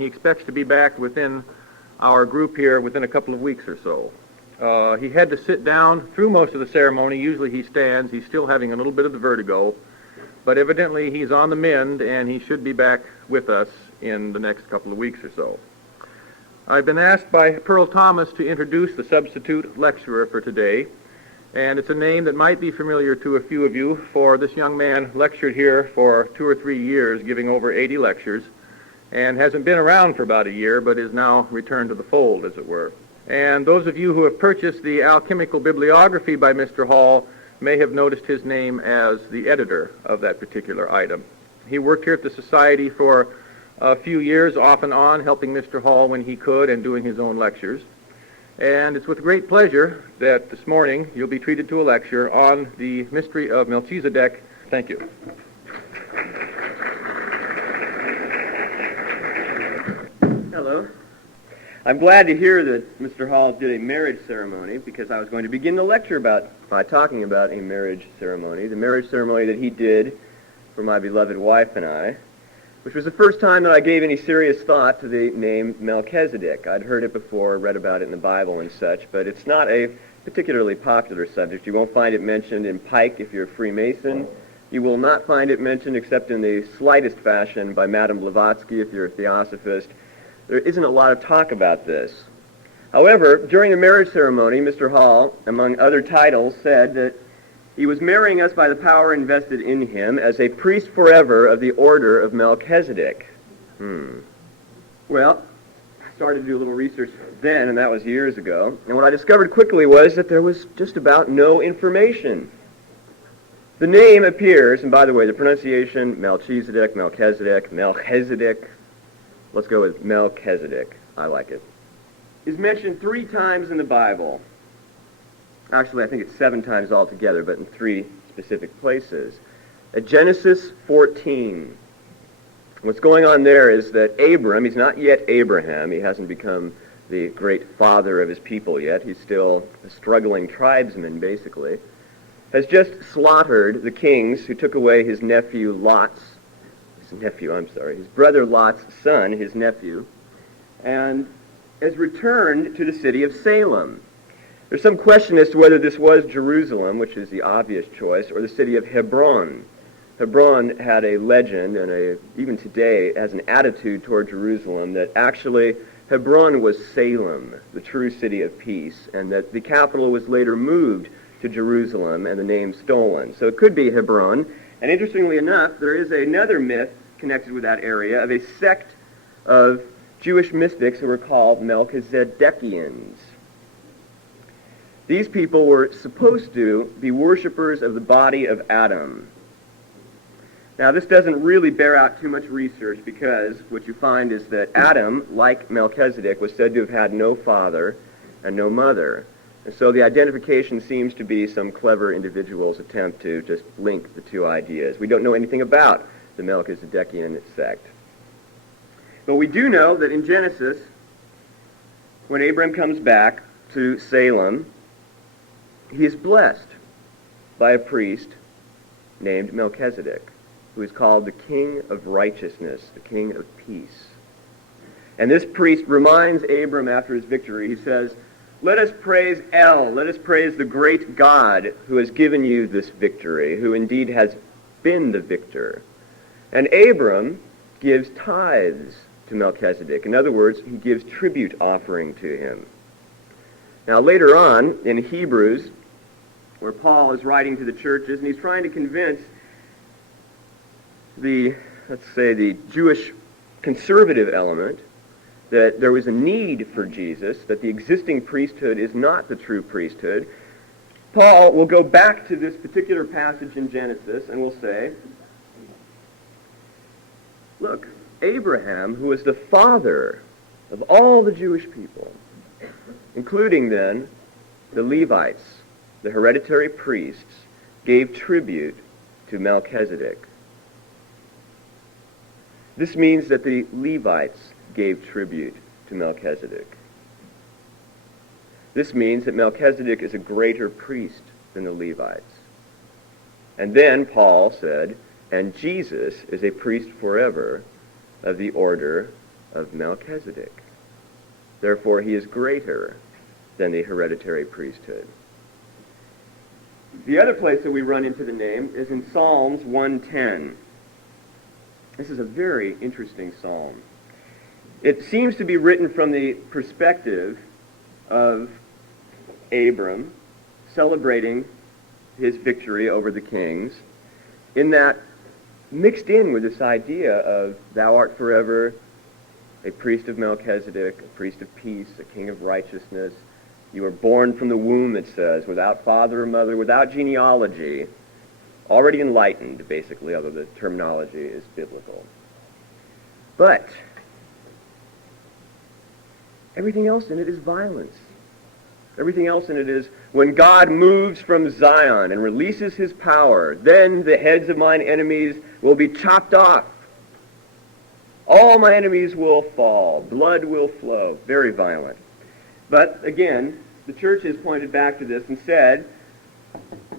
He expects to be back within our group here within a couple of weeks or so. He had to sit down through most of the ceremony. Usually he stands. He's still having a little bit of the vertigo, but evidently he's on the mend, and he should be back with us in the next couple of weeks or so. I've been asked by Pearl Thomas to introduce the substitute lecturer for today, and it's a name that might be familiar to a few of you, for this young man lectured here for 2 or 3 years, giving over 80 lectures, and hasn't been around for about a year, but is now returned to the fold, as it were. And those of you who have purchased the alchemical bibliography by Mr. Hall may have noticed his name as the editor of that particular item. He worked here at the Society for a few years, off and on, helping Mr. Hall when he could and doing his own lectures. And it's with great pleasure that this morning you'll be treated to a lecture on the Mystery of Melchidezek. Thank you. Hello. I'm glad to hear that Mr. Hall did a marriage ceremony, because I was going to begin the lecture by talking about a marriage ceremony, the marriage ceremony that he did for my beloved wife and I, which was the first time that I gave any serious thought to the name Melchizedek. I'd heard it before, read about it in the Bible and such, but it's not a particularly popular subject. You won't find it mentioned in Pike if you're a Freemason. You will not find it mentioned except in the slightest fashion by Madame Blavatsky if you're a Theosophist. There isn't a lot of talk about this. However, during the marriage ceremony, Mr. Hall, among other titles, said that he was marrying us by the power invested in him as a priest forever of the order of Melchizedek. Well, I started to do a little research then, and that was years ago. And what I discovered quickly was that there was just about no information. The name appears, and by the way, the pronunciation, Melchizedek, Melchizedek, let's go with Melchizedek, I like it, is mentioned 3 times in the Bible. Actually, I think it's 7 times altogether, but in 3 specific places. At Genesis 14, what's going on there is that Abram, he's not yet Abraham, he hasn't become the great father of his people yet, he's still a struggling tribesman, basically, has just slaughtered the kings who took away his brother Lot's son, his nephew, and has returned to the city of Salem. There's some question as to whether this was Jerusalem, which is the obvious choice, or the city of Hebron. Hebron had a legend, and even today has an attitude toward Jerusalem, that actually Hebron was Salem, the true city of peace, and that the capital was later moved to Jerusalem and the name stolen. So it could be Hebron. And interestingly enough, there is another myth connected with that area of a sect of Jewish mystics who were called Melchizedekians. These people were supposed to be worshippers of the body of Adam. Now, this doesn't really bear out too much research, because what you find is that Adam, like Melchizedek, was said to have had no father and no mother. And so the identification seems to be some clever individual's attempt to just link the 2 ideas. We don't know anything about the Melchizedekian sect. But we do know that in Genesis, when Abram comes back to Salem, he is blessed by a priest named Melchizedek, who is called the King of Righteousness, the King of Peace. And this priest reminds Abram after his victory, he says, "Let us praise El, let us praise the great God who has given you this victory, who indeed has been the victor." And Abram gives tithes to Melchizedek. In other words, he gives tribute offering to him. Now later on, in Hebrews, where Paul is writing to the churches, and he's trying to convince the Jewish conservative element that there was a need for Jesus, that the existing priesthood is not the true priesthood, Paul will go back to this particular passage in Genesis and will say, look, Abraham, who was the father of all the Jewish people, including then the Levites, the hereditary priests, gave tribute to Melchizedek. This means that the Levites gave tribute to Melchizedek. This means that Melchizedek is a greater priest than the Levites. And then Paul said, and Jesus is a priest forever of the order of Melchizedek. Therefore, he is greater than the hereditary priesthood. The other place that we run into the name is in Psalms 110. This is a very interesting psalm. It seems to be written from the perspective of Abram celebrating his victory over the kings, in that mixed in with this idea of thou art forever a priest of Melchizedek, a priest of peace, a king of righteousness. You were born from the womb, it says, without father or mother, without genealogy, already enlightened, basically, although the terminology is biblical. But everything else in it is violence. Everything else in it is, when God moves from Zion and releases his power, then the heads of mine enemies will be chopped off. All my enemies will fall. Blood will flow. Very violent. But again, the church has pointed back to this and said,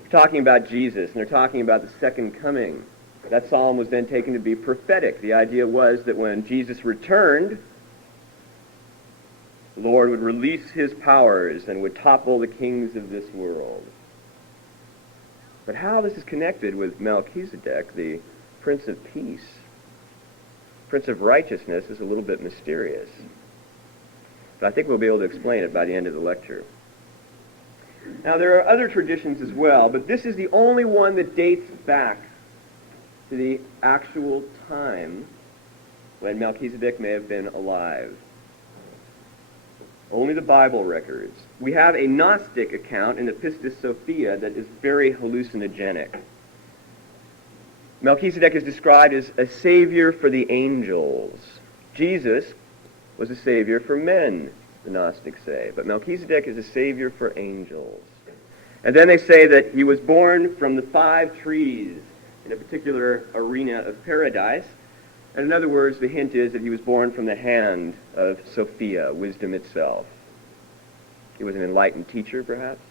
talking about Jesus, and they're talking about the second coming. That psalm was then taken to be prophetic. The idea was that when Jesus returned, the Lord would release his powers and would topple the kings of this world. But how this is connected with Melchizedek, the Prince of Peace, Prince of Righteousness, is a little bit mysterious. But I think we'll be able to explain it by the end of the lecture. Now, there are other traditions as well, but this is the only one that dates back to the actual time when Melchizedek may have been alive. Only the Bible records. We have a Gnostic account in the Pistis Sophia that is very hallucinogenic. Melchizedek is described as a savior for the angels. Jesus was a savior for men, the Gnostics say, but Melchizedek is a savior for angels. And then they say that he was born from the 5 trees in a particular arena of paradise. And in other words, the hint is that he was born from the hand of Sophia, wisdom itself. He was an enlightened teacher, perhaps.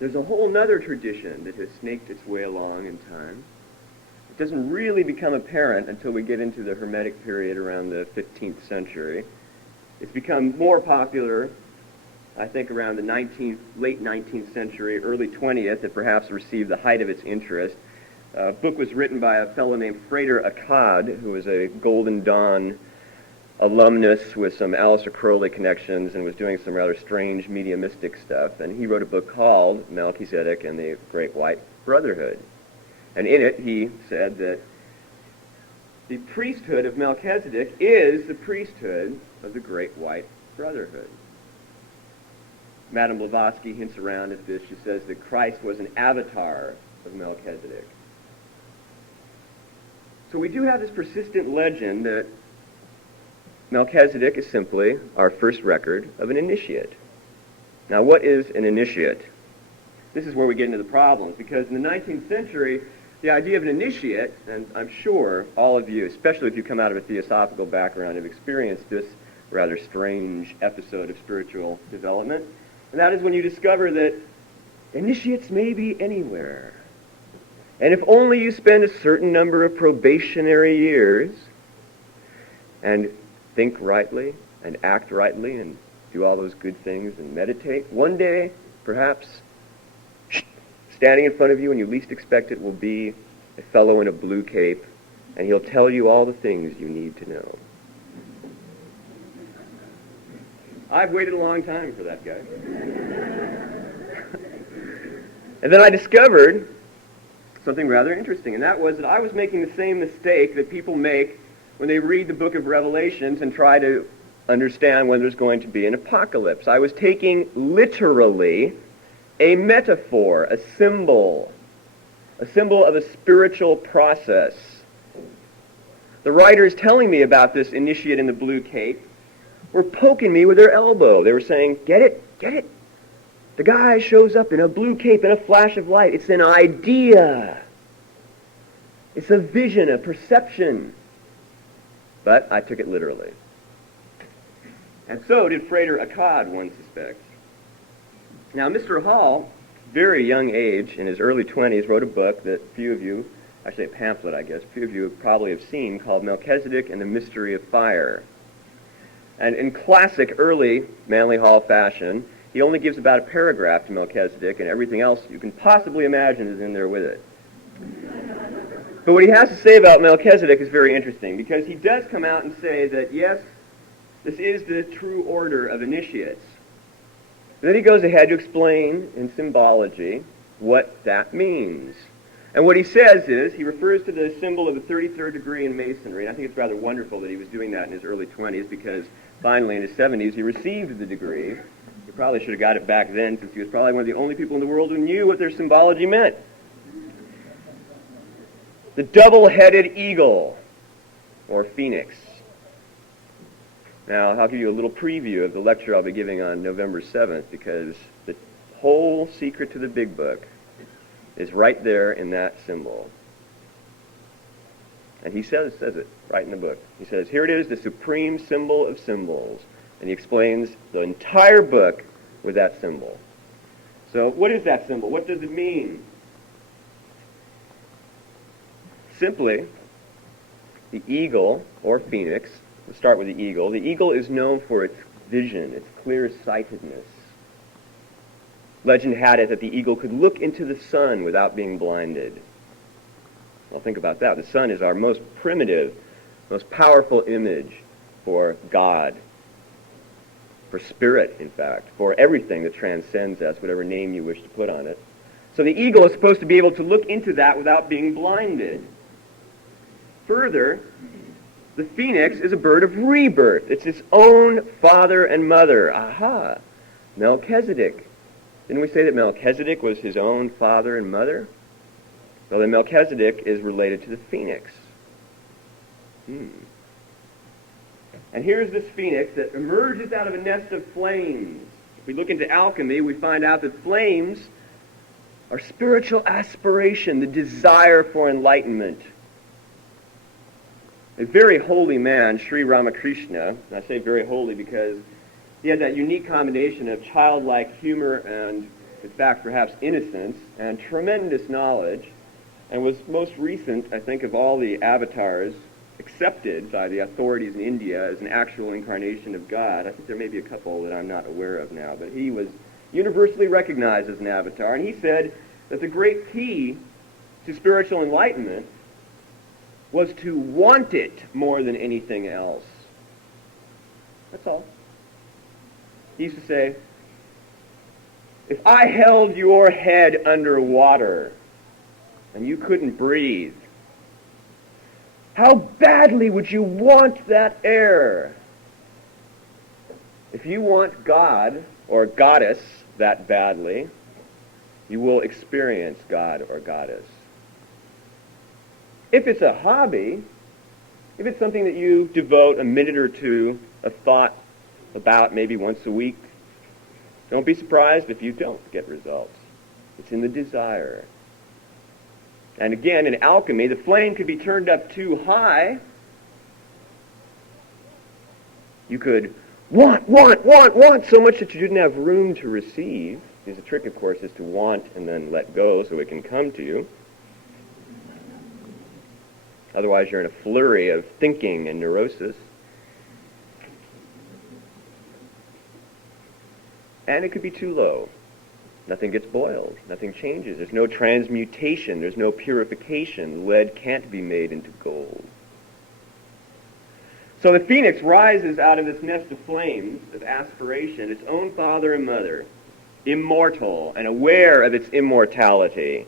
There's a whole other tradition that has snaked its way along in time. It doesn't really become apparent until we get into the Hermetic period around the 15th century. It's become more popular, I think, around the late 19th century, early 20th, that perhaps received the height of its interest. A book was written by a fellow named Frater Akkad, who was a Golden Dawn alumnus with some Aleister Crowley connections and was doing some rather strange mediumistic stuff. And he wrote a book called Melchizedek and the Great White Brotherhood. And in it, he said that the priesthood of Melchizedek is the priesthood of the Great White Brotherhood. Madame Blavatsky hints around at this. She says that Christ was an avatar of Melchizedek. So we do have this persistent legend that Melchizedek is simply our first record of an initiate. Now, what is an initiate? This is where we get into the problems, because in the 19th century, the idea of an initiate, and I'm sure all of you, especially if you come out of a theosophical background, have experienced this rather strange episode of spiritual development, and that is when you discover that initiates may be anywhere. And if only you spend a certain number of probationary years and think rightly and act rightly and do all those good things and meditate, one day, perhaps, standing in front of you when you least expect it will be a fellow in a blue cape, and he'll tell you all the things you need to know. I've waited a long time for that guy. And then I discovered something rather interesting, and that was that I was making the same mistake that people make when they read the book of Revelations and try to understand when there's going to be an apocalypse. I was taking literally a metaphor, a symbol of a spiritual process. The writers telling me about this initiate in the blue cape were poking me with their elbow. They were saying, get it, get it. The guy shows up in a blue cape in a flash of light. It's an idea. It's a vision, a perception. But I took it literally. And so did Frater Akkad, one suspects. Now, Mr. Hall, very young age, in his early 20s, wrote a book that few of you actually a pamphlet, I guess, a few of you probably have seen, called Melchizedek and the Mystery of Fire. And in classic early Manly Hall fashion, he only gives about a paragraph to Melchizedek, and everything else you can possibly imagine is in there with it. But what he has to say about Melchizedek is very interesting, because he does come out and say that, yes, this is the true order of initiates. And then he goes ahead to explain in symbology what that means. And what he says is, he refers to the symbol of the 33rd degree in Masonry, and I think it's rather wonderful that he was doing that in his early 20s, because finally in his 70s he received the degree. He probably should have got it back then, since he was probably one of the only people in the world who knew what their symbology meant. The double-headed eagle, or phoenix. Now, I'll give you a little preview of the lecture I'll be giving on November 7th, because the whole secret to the Big Book is right there in that symbol. And he says it right in the book. He says, here it is, the supreme symbol of symbols. And he explains the entire book with that symbol. So what is that symbol? What does it mean? Simply, the eagle, or phoenix, we'll start with the eagle. The eagle is known for its vision, its clear-sightedness. Legend had it that the eagle could look into the sun without being blinded. Well, think about that. The sun is our most primitive, most powerful image for God, for spirit, in fact, for everything that transcends us, whatever name you wish to put on it. So the eagle is supposed to be able to look into that without being blinded. Further, the phoenix is a bird of rebirth. It's its own father and mother. Aha! Melchizedek. Didn't we say that Melchizedek was his own father and mother? Well, then Melchizedek is related to the phoenix. And here's this phoenix that emerges out of a nest of flames. If we look into alchemy, we find out that flames are spiritual aspiration, the desire for enlightenment. A very holy man, Sri Ramakrishna, and I say very holy because he had that unique combination of childlike humor and, in fact, perhaps innocence and tremendous knowledge, and was most recent, I think, of all the avatars accepted by the authorities in India as an actual incarnation of God. I think there may be a couple that I'm not aware of now, but he was universally recognized as an avatar, and he said that the great key to spiritual enlightenment was to want it more than anything else. That's all. He used to say, if I held your head under water and you couldn't breathe, how badly would you want that air? If you want God or goddess that badly, you will experience God or goddess. If it's a hobby, if it's something that you devote a minute or two of thought about maybe once a week, don't be surprised if you don't get results. It's in the desire. And again, in alchemy, the flame could be turned up too high. You could want so much that you didn't have room to receive. Because the trick, of course, is to want and then let go so it can come to you. Otherwise, you're in a flurry of thinking and neurosis. And it could be too low. Nothing gets boiled. Nothing changes. There's no transmutation. There's no purification. Lead can't be made into gold. So the phoenix rises out of this nest of flames of aspiration, its own father and mother, immortal and aware of its immortality.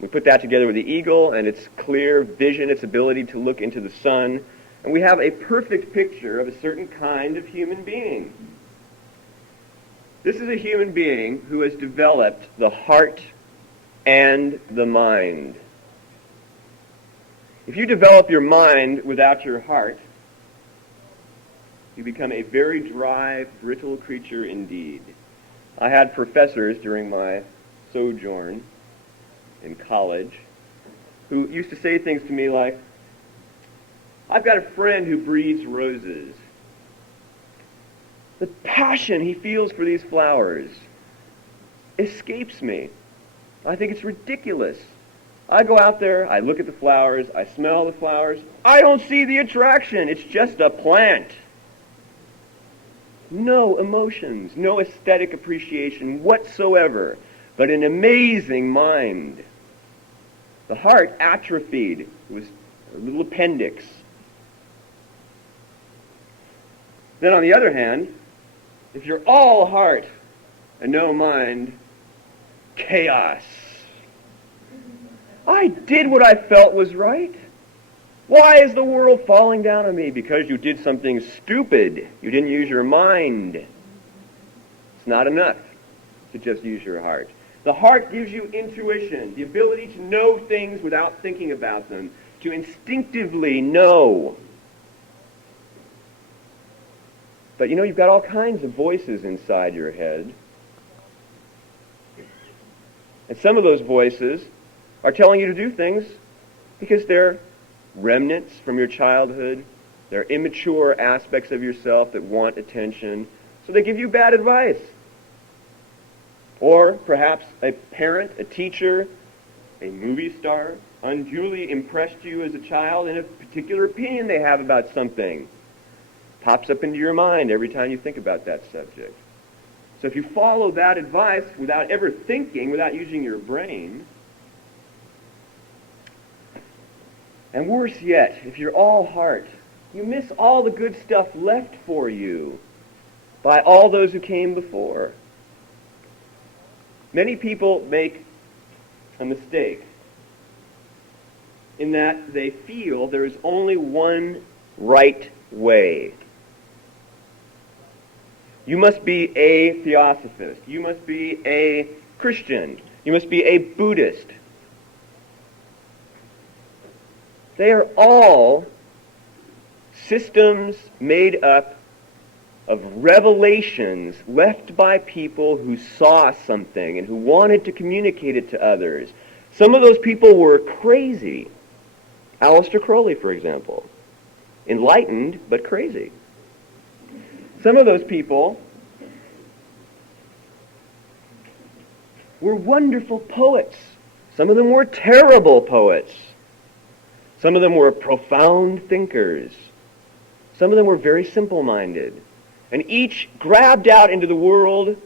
We put that together with the eagle and its clear vision, its ability to look into the sun, and we have a perfect picture of a certain kind of human being. This is a human being who has developed the heart and the mind. If you develop your mind without your heart, you become a very dry, brittle creature indeed. I had professors during my sojourn in college who used to say things to me like, I've got a friend who breeds roses. The passion he feels for these flowers escapes me. I think it's ridiculous. I go out there, I look at the flowers, I smell the flowers. I don't see the attraction. It's just a plant. No emotions, no aesthetic appreciation whatsoever, but an amazing mind. The heart atrophied. It was a little appendix. Then on the other hand, if you're all heart and no mind, chaos. I did what I felt was right. Why is the world falling down on me? Because you did something stupid. You didn't use your mind. It's not enough to just use your heart. The heart gives you intuition, the ability to know things without thinking about them, to instinctively know. But you know, you've got all kinds of voices inside your head. And some of those voices are telling you to do things because they're remnants from your childhood. They're immature aspects of yourself that want attention. So they give you bad advice. Or perhaps a parent, a teacher, a movie star unduly impressed you as a child in a particular opinion they have about something. Pops up into your mind every time you think about that subject. So if you follow that advice without ever thinking, without using your brain, and worse yet, if you're all heart, you miss all the good stuff left for you by all those who came before. Many people make a mistake in that they feel there is only one right way. You must be a Theosophist. You must be a Christian. You must be a Buddhist. They are all systems made up of revelations left by people who saw something and who wanted to communicate it to others. Some of those people were crazy. Aleister Crowley, for example. Enlightened, but crazy. Some of those people were wonderful poets. Some of them were terrible poets. Some of them were profound thinkers. Some of them were very simple-minded. And each grabbed out into the world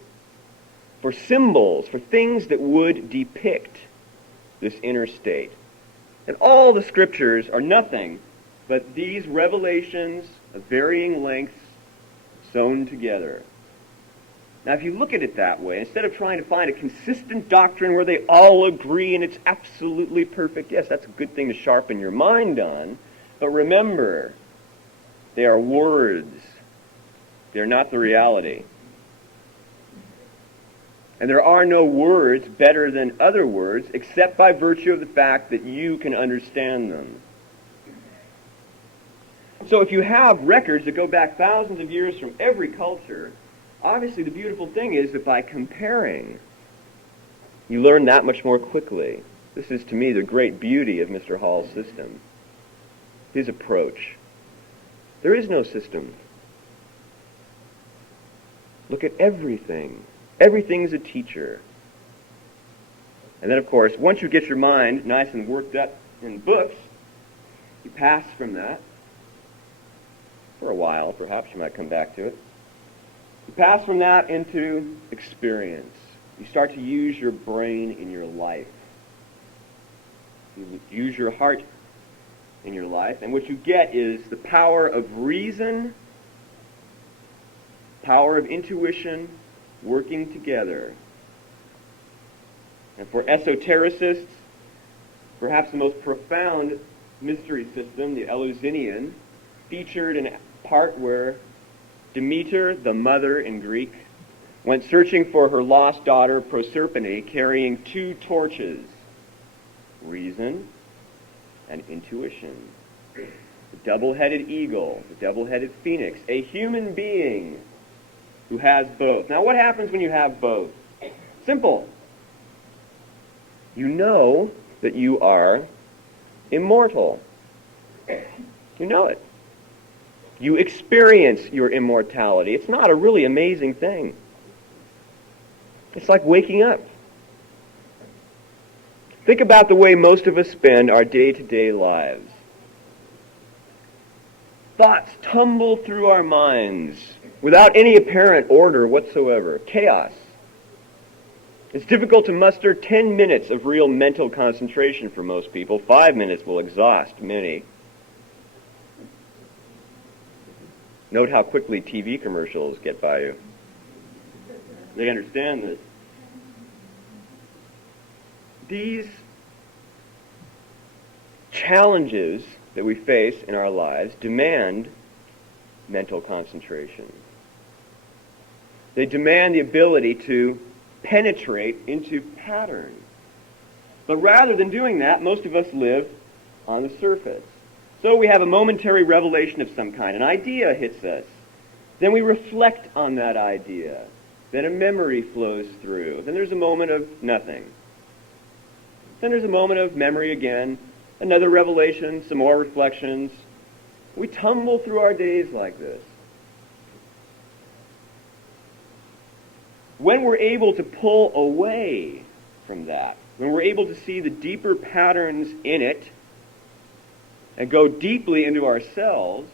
for symbols, for things that would depict this inner state. And all the scriptures are nothing but these revelations of varying lengths sewn together. Now, if you look at it that way, instead of trying to find a consistent doctrine where they all agree and it's absolutely perfect, yes, that's a good thing to sharpen your mind on. But remember, they are words. They're not the reality. And there are no words better than other words except by virtue of the fact that you can understand them. So if you have records that go back thousands of years from every culture, obviously the beautiful thing is that by comparing, you learn that much more quickly. This is, to me, the great beauty of Mr. Hall's system, his approach. There is no system. Look at everything. Everything is a teacher. And then, of course, once you get your mind nice and worked up in books, you pass from that. For a while, perhaps. You might come back to it. You pass from that into experience. You start to use your brain in your life. You use your heart in your life. And what you get is the power of reason, power of intuition, working together. And for esotericists, perhaps the most profound mystery system, the Eleusinian, featured a part where Demeter, the mother in Greek, went searching for her lost daughter Proserpine, carrying two torches, reason and intuition. The double-headed eagle, the double-headed phoenix, a human being who has both. Now, what happens when you have both? Simple. You know that you are immortal. You know it. You experience your immortality. It's not a really amazing thing. It's like waking up. Think about the way most of us spend our day-to-day lives. Thoughts tumble through our minds without any apparent order whatsoever. Chaos. It's difficult to muster 10 minutes of real mental concentration for most people. 5 minutes will exhaust many. Note how quickly TV commercials get by you. They understand this. These challenges that we face in our lives demand mental concentration. They demand the ability to penetrate into patterns. But rather than doing that, most of us live on the surface. So we have a momentary revelation of some kind. An idea hits us. Then we reflect on that idea. Then a memory flows through. Then there's a moment of nothing. Then there's a moment of memory again, another revelation, some more reflections. We tumble through our days like this. When we're able to pull away from that, when we're able to see the deeper patterns in it and go deeply into ourselves,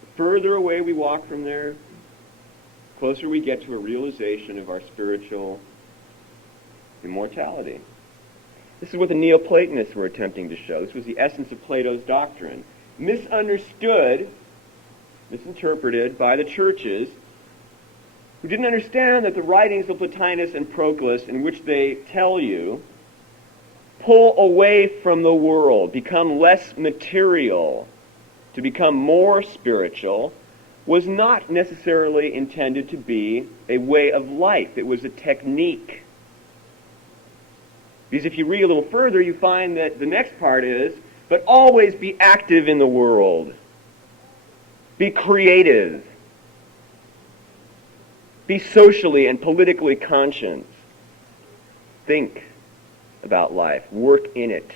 the further away we walk from there, the closer we get to a realization of our spiritual immortality. This is what the Neoplatonists were attempting to show. This was the essence of Plato's doctrine. Misunderstood, misinterpreted by the churches who didn't understand that the writings of Plotinus and Proclus, in which they tell you, pull away from the world, become less material, to become more spiritual, was not necessarily intended to be a way of life. It was a technique. Because if you read a little further, you find that the next part is, but always be active in the world. Be creative. Be socially and politically conscious. Think about life. Work in it.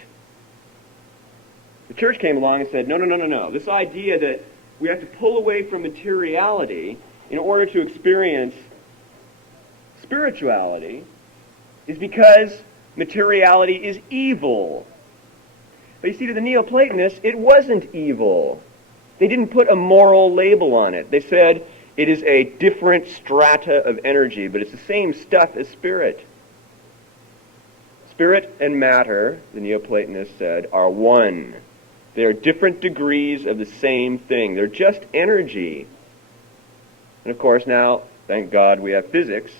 The church came along and said, no. This idea that we have to pull away from materiality in order to experience spirituality is because materiality is evil. But you see, to the Neoplatonists, it wasn't evil. They didn't put a moral label on it. They said it is a different strata of energy, but it's the same stuff as spirit. Spirit and matter, the Neoplatonists said, are one. They are different degrees of the same thing. They're just energy. And of course now, thank God, we have physics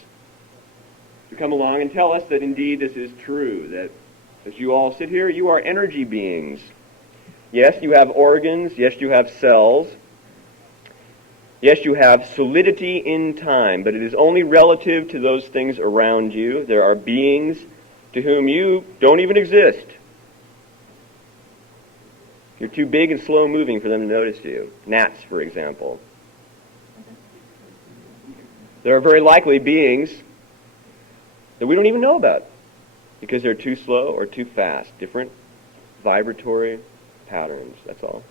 to come along and tell us that indeed this is true, that as you all sit here, you are energy beings. Yes, you have organs. Yes, you have cells. Yes, you have solidity in time, but it is only relative to those things around you. There are beings to whom you don't even exist. You're too big and slow-moving for them to notice you. Gnats, for example. There are very likely beings that we don't even know about because they're too slow or too fast. Different vibratory patterns, that's all.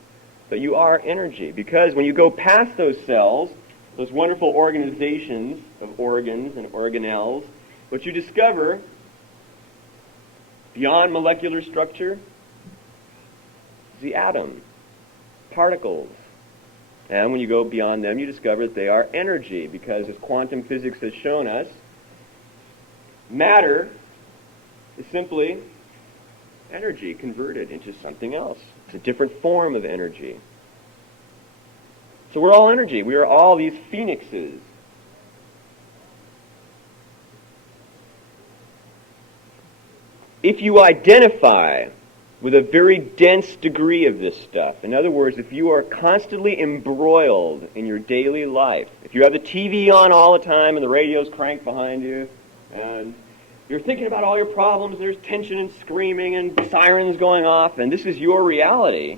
But you are energy, because when you go past those cells, those wonderful organizations of organs and organelles, what you discover beyond molecular structure is the atom, particles. And when you go beyond them, you discover that they are energy, because as quantum physics has shown us, matter is simply energy converted into something else. It's a different form of energy. So we're all energy. We are all these phoenixes. If you identify with a very dense degree of this stuff, in other words, if you are constantly embroiled in your daily life, if you have the TV on all the time and the radio's cranked behind you, and you're thinking about all your problems, there's tension and screaming and sirens going off, and this is your reality,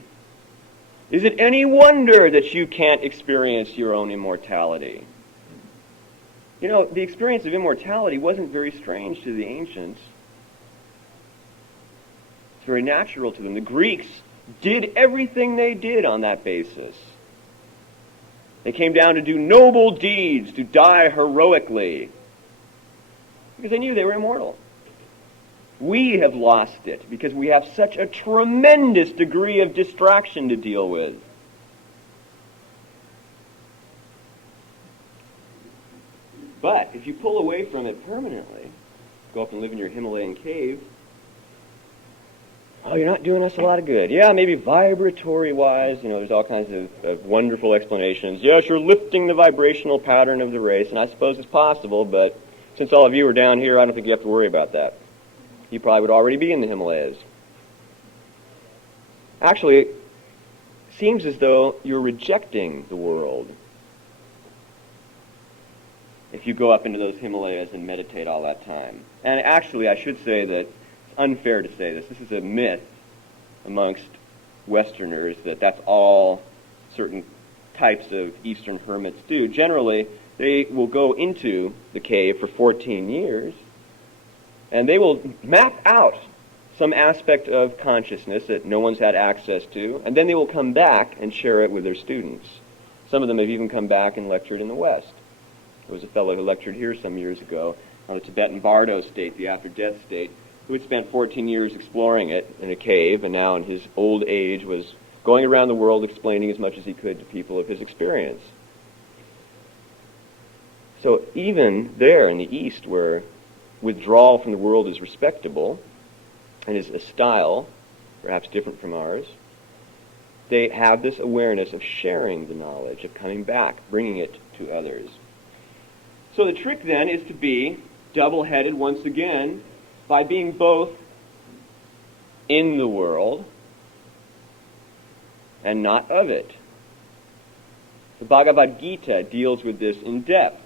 is it any wonder that you can't experience your own immortality? You know, the experience of immortality wasn't very strange to the ancients. It's very natural to them. The Greeks did everything they did on that basis. They came down to do noble deeds, to die heroically, because they knew they were immortal. We have lost it because we have such a tremendous degree of distraction to deal with. But if you pull away from it permanently, go up and live in your Himalayan cave, oh, you're not doing us a lot of good. Yeah, maybe vibratory-wise, there's all kinds of wonderful explanations. Yes, you're lifting the vibrational pattern of the race, and I suppose it's possible, but since all of you are down here, I don't think you have to worry about that. You probably would already be in the Himalayas. Actually, it seems as though you're rejecting the world if you go up into those Himalayas and meditate all that time. And actually, I should say that it's unfair to say this. This is a myth amongst Westerners that that's all certain types of Eastern hermits do. Generally, they will go into the cave for 14 years, and they will map out some aspect of consciousness that no one's had access to, and then they will come back and share it with their students. Some of them have even come back and lectured in the West. There was a fellow who lectured here some years ago on the Tibetan Bardo state, the after-death state, who had spent 14 years exploring it in a cave, and now in his old age was going around the world explaining as much as he could to people of his experience. So even there in the East, where withdrawal from the world is respectable and is a style, perhaps different from ours, they have this awareness of sharing the knowledge, of coming back, bringing it to others. So the trick then is to be double-headed once again by being both in the world and not of it. The Bhagavad Gita deals with this in depth.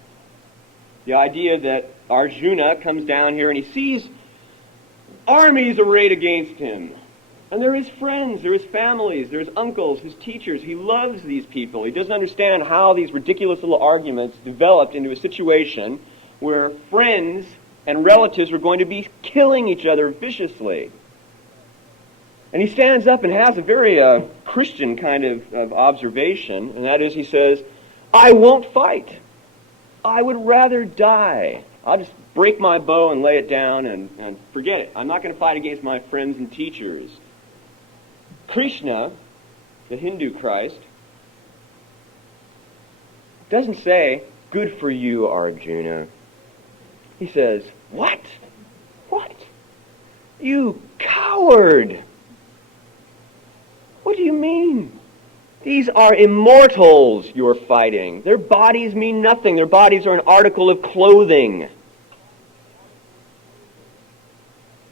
The idea that Arjuna comes down here and he sees armies arrayed against him. And they're his friends, they're his families, they're his uncles, his teachers. He loves these people. He doesn't understand how these ridiculous little arguments developed into a situation where friends and relatives were going to be killing each other viciously. And he stands up and has a very Christian kind of observation, and that is he says, I won't fight. I would rather die. I'll just break my bow and lay it down and forget it. I'm not going to fight against my friends and teachers. Krishna, the Hindu Christ, doesn't say, good for you, Arjuna. He says, what? What? You coward! What do you mean? These are immortals you're fighting. Their bodies mean nothing. Their bodies are an article of clothing.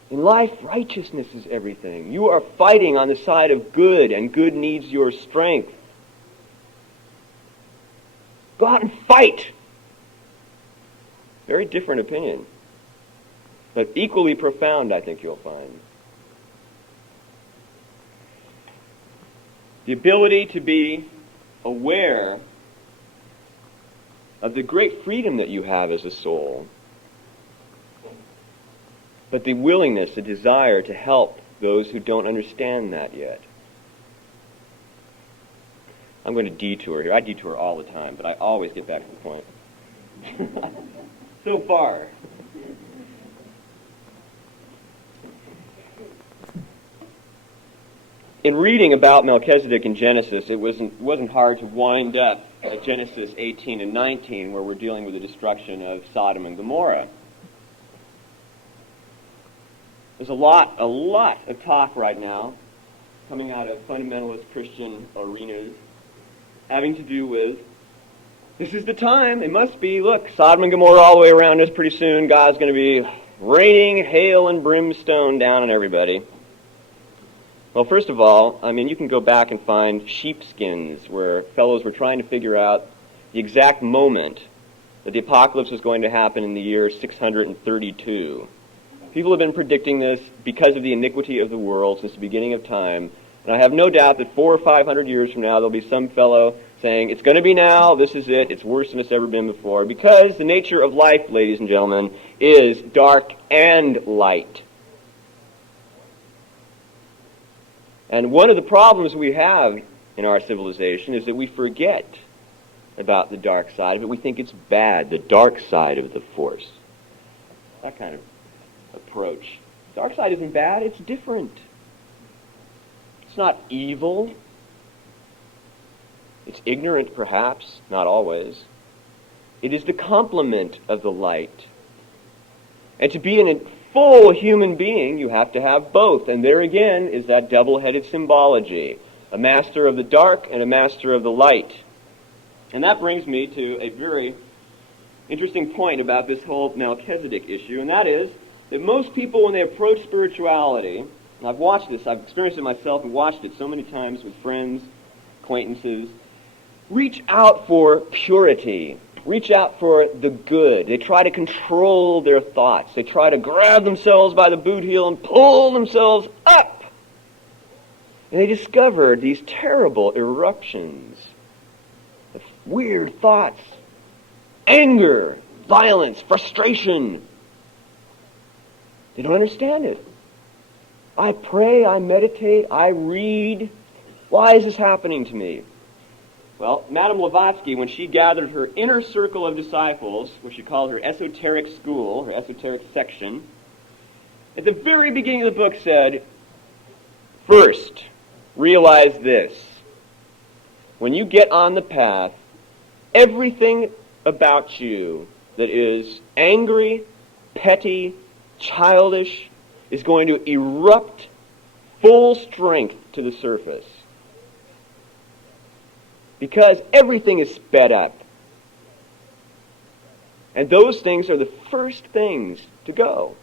In life, righteousness is everything. You are fighting on the side of good, and good needs your strength. Go out and fight. Very different opinion, but equally profound, I think you'll find. The ability to be aware of the great freedom that you have as a soul, but the willingness, the desire to help those who don't understand that yet. I'm going to detour here. I detour all the time, but I always get back to the point. So far. In reading about Melchizedek in Genesis, it wasn't hard to wind up at Genesis 18 and 19, where we're dealing with the destruction of Sodom and Gomorrah. There's a lot of talk right now coming out of fundamentalist Christian arenas having to do with, this is the time, it must be, look, Sodom and Gomorrah all the way around us pretty soon, God's going to be raining hail and brimstone down on everybody. Well, first of all, you can go back and find sheepskins where fellows were trying to figure out the exact moment that the apocalypse was going to happen in the year 632. People have been predicting this because of the iniquity of the world since the beginning of time. And I have no doubt that 400 or 500 years from now, there'll be some fellow saying, it's going to be now, this is it, it's worse than it's ever been before. Because the nature of life, ladies and gentlemen, is dark and light. And one of the problems we have in our civilization is that we forget about the dark side of it. We think it's bad, the dark side of the force. That kind of approach. Dark side isn't bad, it's different. It's not evil. It's ignorant, perhaps, not always. It is the complement of the light. And to be a full human being, you have to have both. And there again is that double-headed symbology, a master of the dark and a master of the light. And that brings me to a very interesting point about this whole Melchizedek issue, and that is that most people, when they approach spirituality, and I've watched this, I've experienced it myself and watched it so many times with friends, acquaintances, reach out for purity, reach out for the good. They try to control their thoughts. They try to grab themselves by the boot heel and pull themselves up. And they discover these terrible eruptions of weird thoughts, anger, violence, frustration. They don't understand it. I pray, I meditate, I read. Why is this happening to me? Well, Madame Blavatsky, when she gathered her inner circle of disciples, which she called her esoteric school, her esoteric section, at the very beginning of the book said, first, realize this. When you get on the path, everything about you that is angry, petty, childish, is going to erupt full strength to the surface. Because everything is sped up. And those things are the first things to go.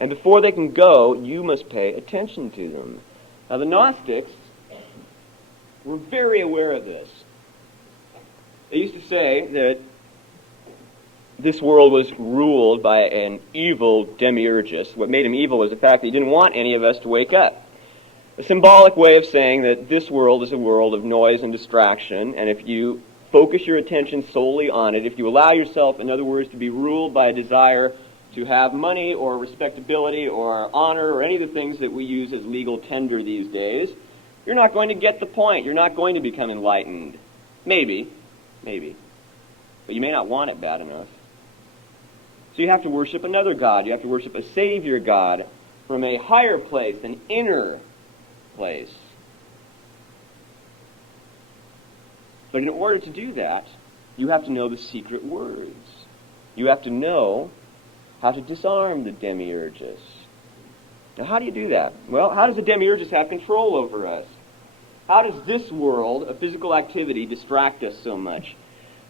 And before they can go, you must pay attention to them. Now, the Gnostics were very aware of this. They used to say that this world was ruled by an evil demiurgus. What made him evil was the fact that he didn't want any of us to wake up. A symbolic way of saying that this world is a world of noise and distraction, and if you focus your attention solely on it, if you allow yourself, in other words, to be ruled by a desire to have money or respectability or honor or any of the things that we use as legal tender these days, you're not going to get the point. You're not going to become enlightened. Maybe. But you may not want it bad enough. So you have to worship another God. You have to worship a Savior God from a higher place, an inner place. But in order to do that, you have to know the secret words. You have to know how to disarm the demiurgus. Now, how do you do that? Well, how does the demiurgus have control over us? How does this world of physical activity distract us so much?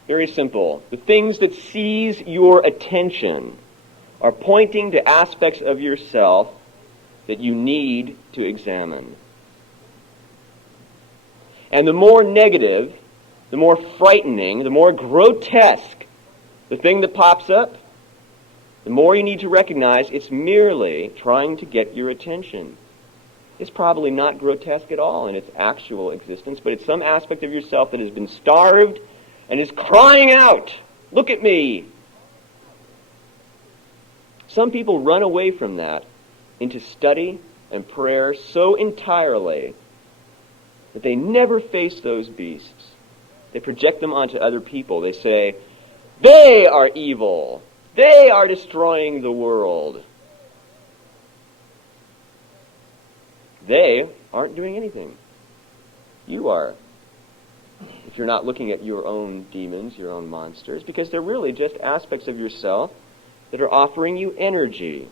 Very simple. The things that seize your attention are pointing to aspects of yourself that you need to examine. And the more negative, the more frightening, the more grotesque the thing that pops up, the more you need to recognize it's merely trying to get your attention. It's probably not grotesque at all in its actual existence, but it's some aspect of yourself that has been starved and is crying out, "Look at me!" Some people run away from that into study and prayer so entirely that they never face those beasts. They project them onto other people. They say, they are evil. They are destroying the world. They aren't doing anything. You are. If you're not looking at your own demons, your own monsters, because they're really just aspects of yourself that are offering you energy.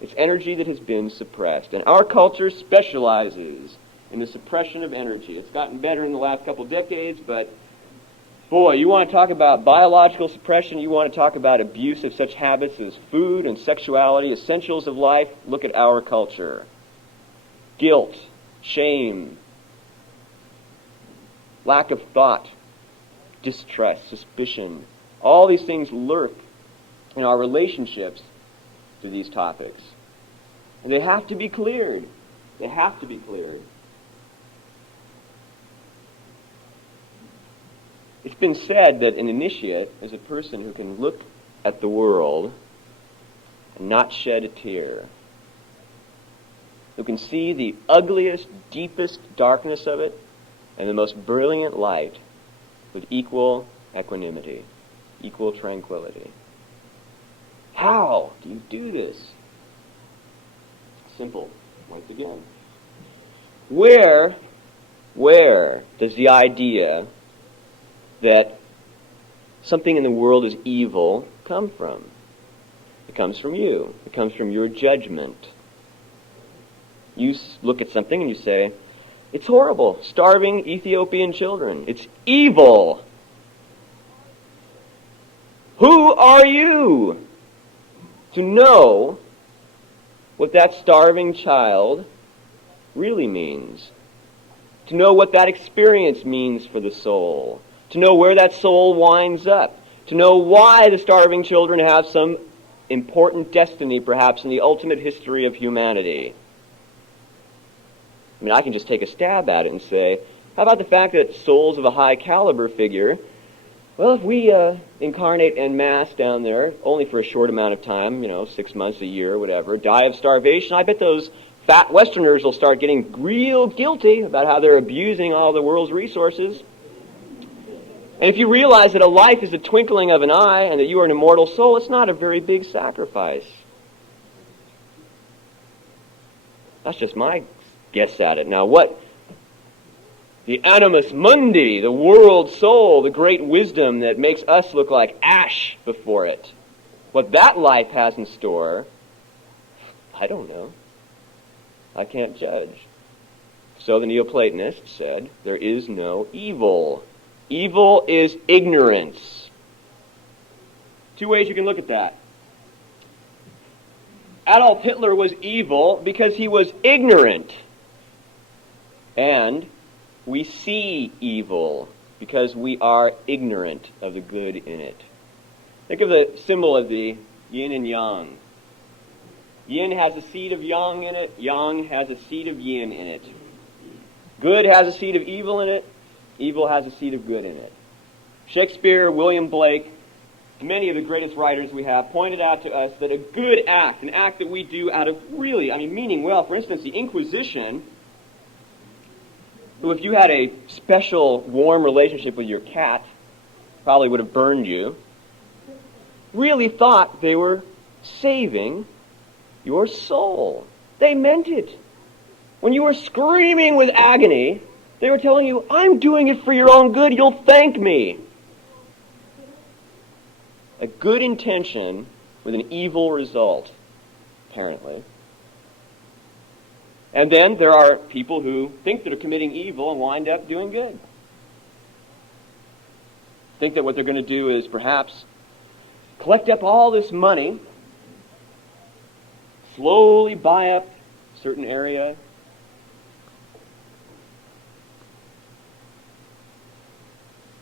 It's energy that has been suppressed. And our culture specializes in the suppression of energy. It's gotten better in the last couple decades, but boy, you want to talk about biological suppression, you want to talk about abuse of such habits as food and sexuality, essentials of life, look at our culture. Guilt, shame, lack of thought, distrust, suspicion, all these things lurk in our relationships to these topics. And they have to be cleared. They have to be cleared. It's been said that an initiate is a person who can look at the world and not shed a tear, who can see the ugliest, deepest darkness of it and the most brilliant light with equal equanimity, equal tranquility. How do you do this? Simple. Once again. Where does the idea that something in the world is evil come from? It comes from you. It comes from your judgment. You look at something and you say, it's horrible. Starving Ethiopian children. It's evil. Who are you to know what that starving child really means? To know what that experience means for the soul? To know where that soul winds up? To know why the starving children have some important destiny, perhaps, in the ultimate history of humanity? I mean, I can just take a stab at it and say, how about the fact that souls of a high caliber figure, well, if we incarnate en masse down there, only for a short amount of time, 6 months, a year, whatever, die of starvation, I bet those fat Westerners will start getting real guilty about how they're abusing all the world's resources. And if you realize that a life is a twinkling of an eye and that you are an immortal soul, it's not a very big sacrifice. That's just my guess at it. Now what? The animus mundi, the world soul, the great wisdom that makes us look like ash before it. What that life has in store, I don't know. I can't judge. So the Neoplatonists said, there is no evil. Evil is ignorance. Two ways you can look at that. Adolf Hitler was evil because he was ignorant. And we see evil because we are ignorant of the good in it. Think of the symbol of the yin and yang. Yin has a seed of yang in it. Yang has a seed of yin in it. Good has a seed of evil in it. Evil has a seed of good in it. Shakespeare, William Blake, many of the greatest writers we have pointed out to us that a good act, an act that we do out of really, meaning well, for instance, the Inquisition, who if you had a special warm relationship with your cat, probably would have burned you, really thought they were saving your soul. They meant it. When you were screaming with agony, they were telling you, I'm doing it for your own good, you'll thank me. A good intention with an evil result, apparently. And then there are people who think they're committing evil and wind up doing good. Think that what they're going to do is perhaps collect up all this money, slowly buy up a certain area,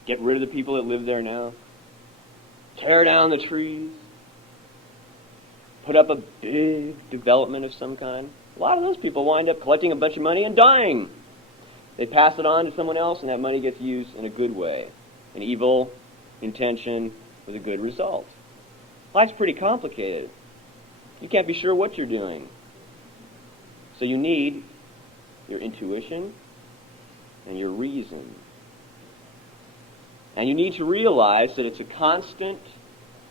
get rid of the people that live there now, tear down the trees, put up a big development of some kind. A lot of those people wind up collecting a bunch of money and dying. They pass it on to someone else, and that money gets used in a good way. An evil intention with a good result. Life's pretty complicated. You can't be sure what you're doing. So you need your intuition and your reason. And you need to realize that it's a constant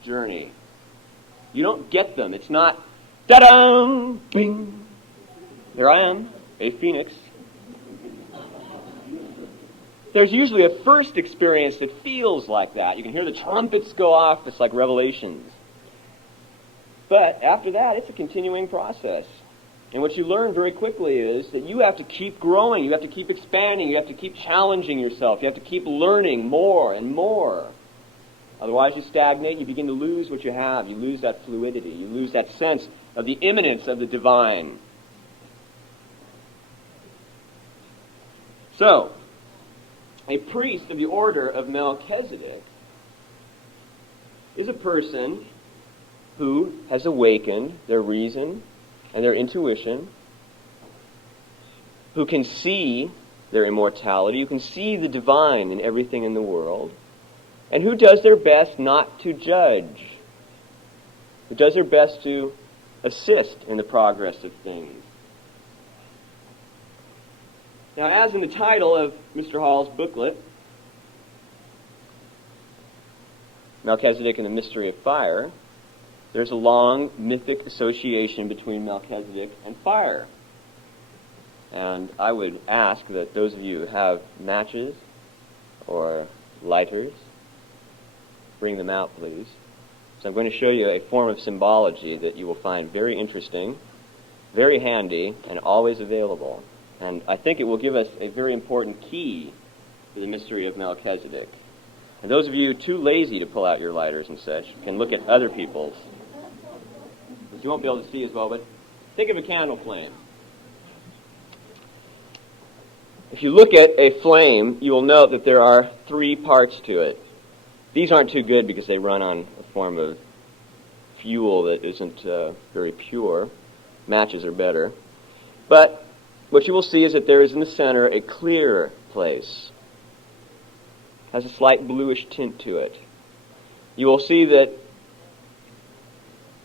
journey. You don't get them. It's not, da-dum, bing. There I am, a phoenix. There's usually a first experience that feels like that. You can hear the trumpets go off. It's like Revelations. But after that, it's a continuing process. And what you learn very quickly is that you have to keep growing. You have to keep expanding. You have to keep challenging yourself. You have to keep learning more and more. Otherwise, you stagnate. You begin to lose what you have. You lose that fluidity. You lose that sense of the immanence of the divine. So, a priest of the order of Melchizedek is a person who has awakened their reason and their intuition, who can see their immortality, who can see the divine in everything in the world, and who does their best not to judge, who does their best to assist in the progress of things. Now, as in the title of Mr. Hall's booklet, Melchizedek and the Mystery of Fire, there's a long mythic association between Melchizedek and fire. And I would ask that those of you who have matches or lighters, bring them out, please. So I'm going to show you a form of symbology that you will find very interesting, very handy, and always available. And I think it will give us a very important key to the mystery of Melchizedek. And those of you too lazy to pull out your lighters and such can look at other people's. You won't be able to see as well, but think of a candle flame. If you look at a flame, you will note that there are three parts to it. These aren't too good because they run on a form of fuel that isn't very pure. Matches are better. But what you will see is that there is in the center a clear place. Has a slight bluish tint to it. You will see that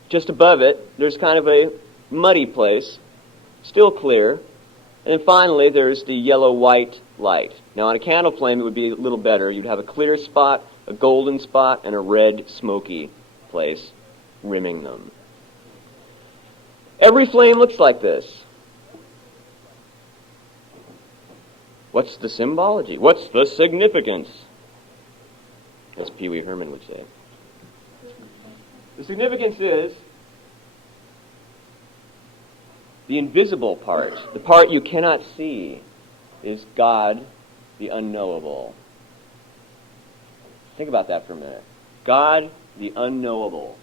just above it, there's kind of a muddy place, still clear. And then finally, there's the yellow-white light. Now, on a candle flame, it would be a little better. You'd have a clear spot, a golden spot, and a red, smoky place rimming them. Every flame looks like this. What's the symbology? What's the significance? As Pee Wee Herman would say. The significance is the invisible part, the part you cannot see, is God, the unknowable. Think about that for a minute. God, the unknowable.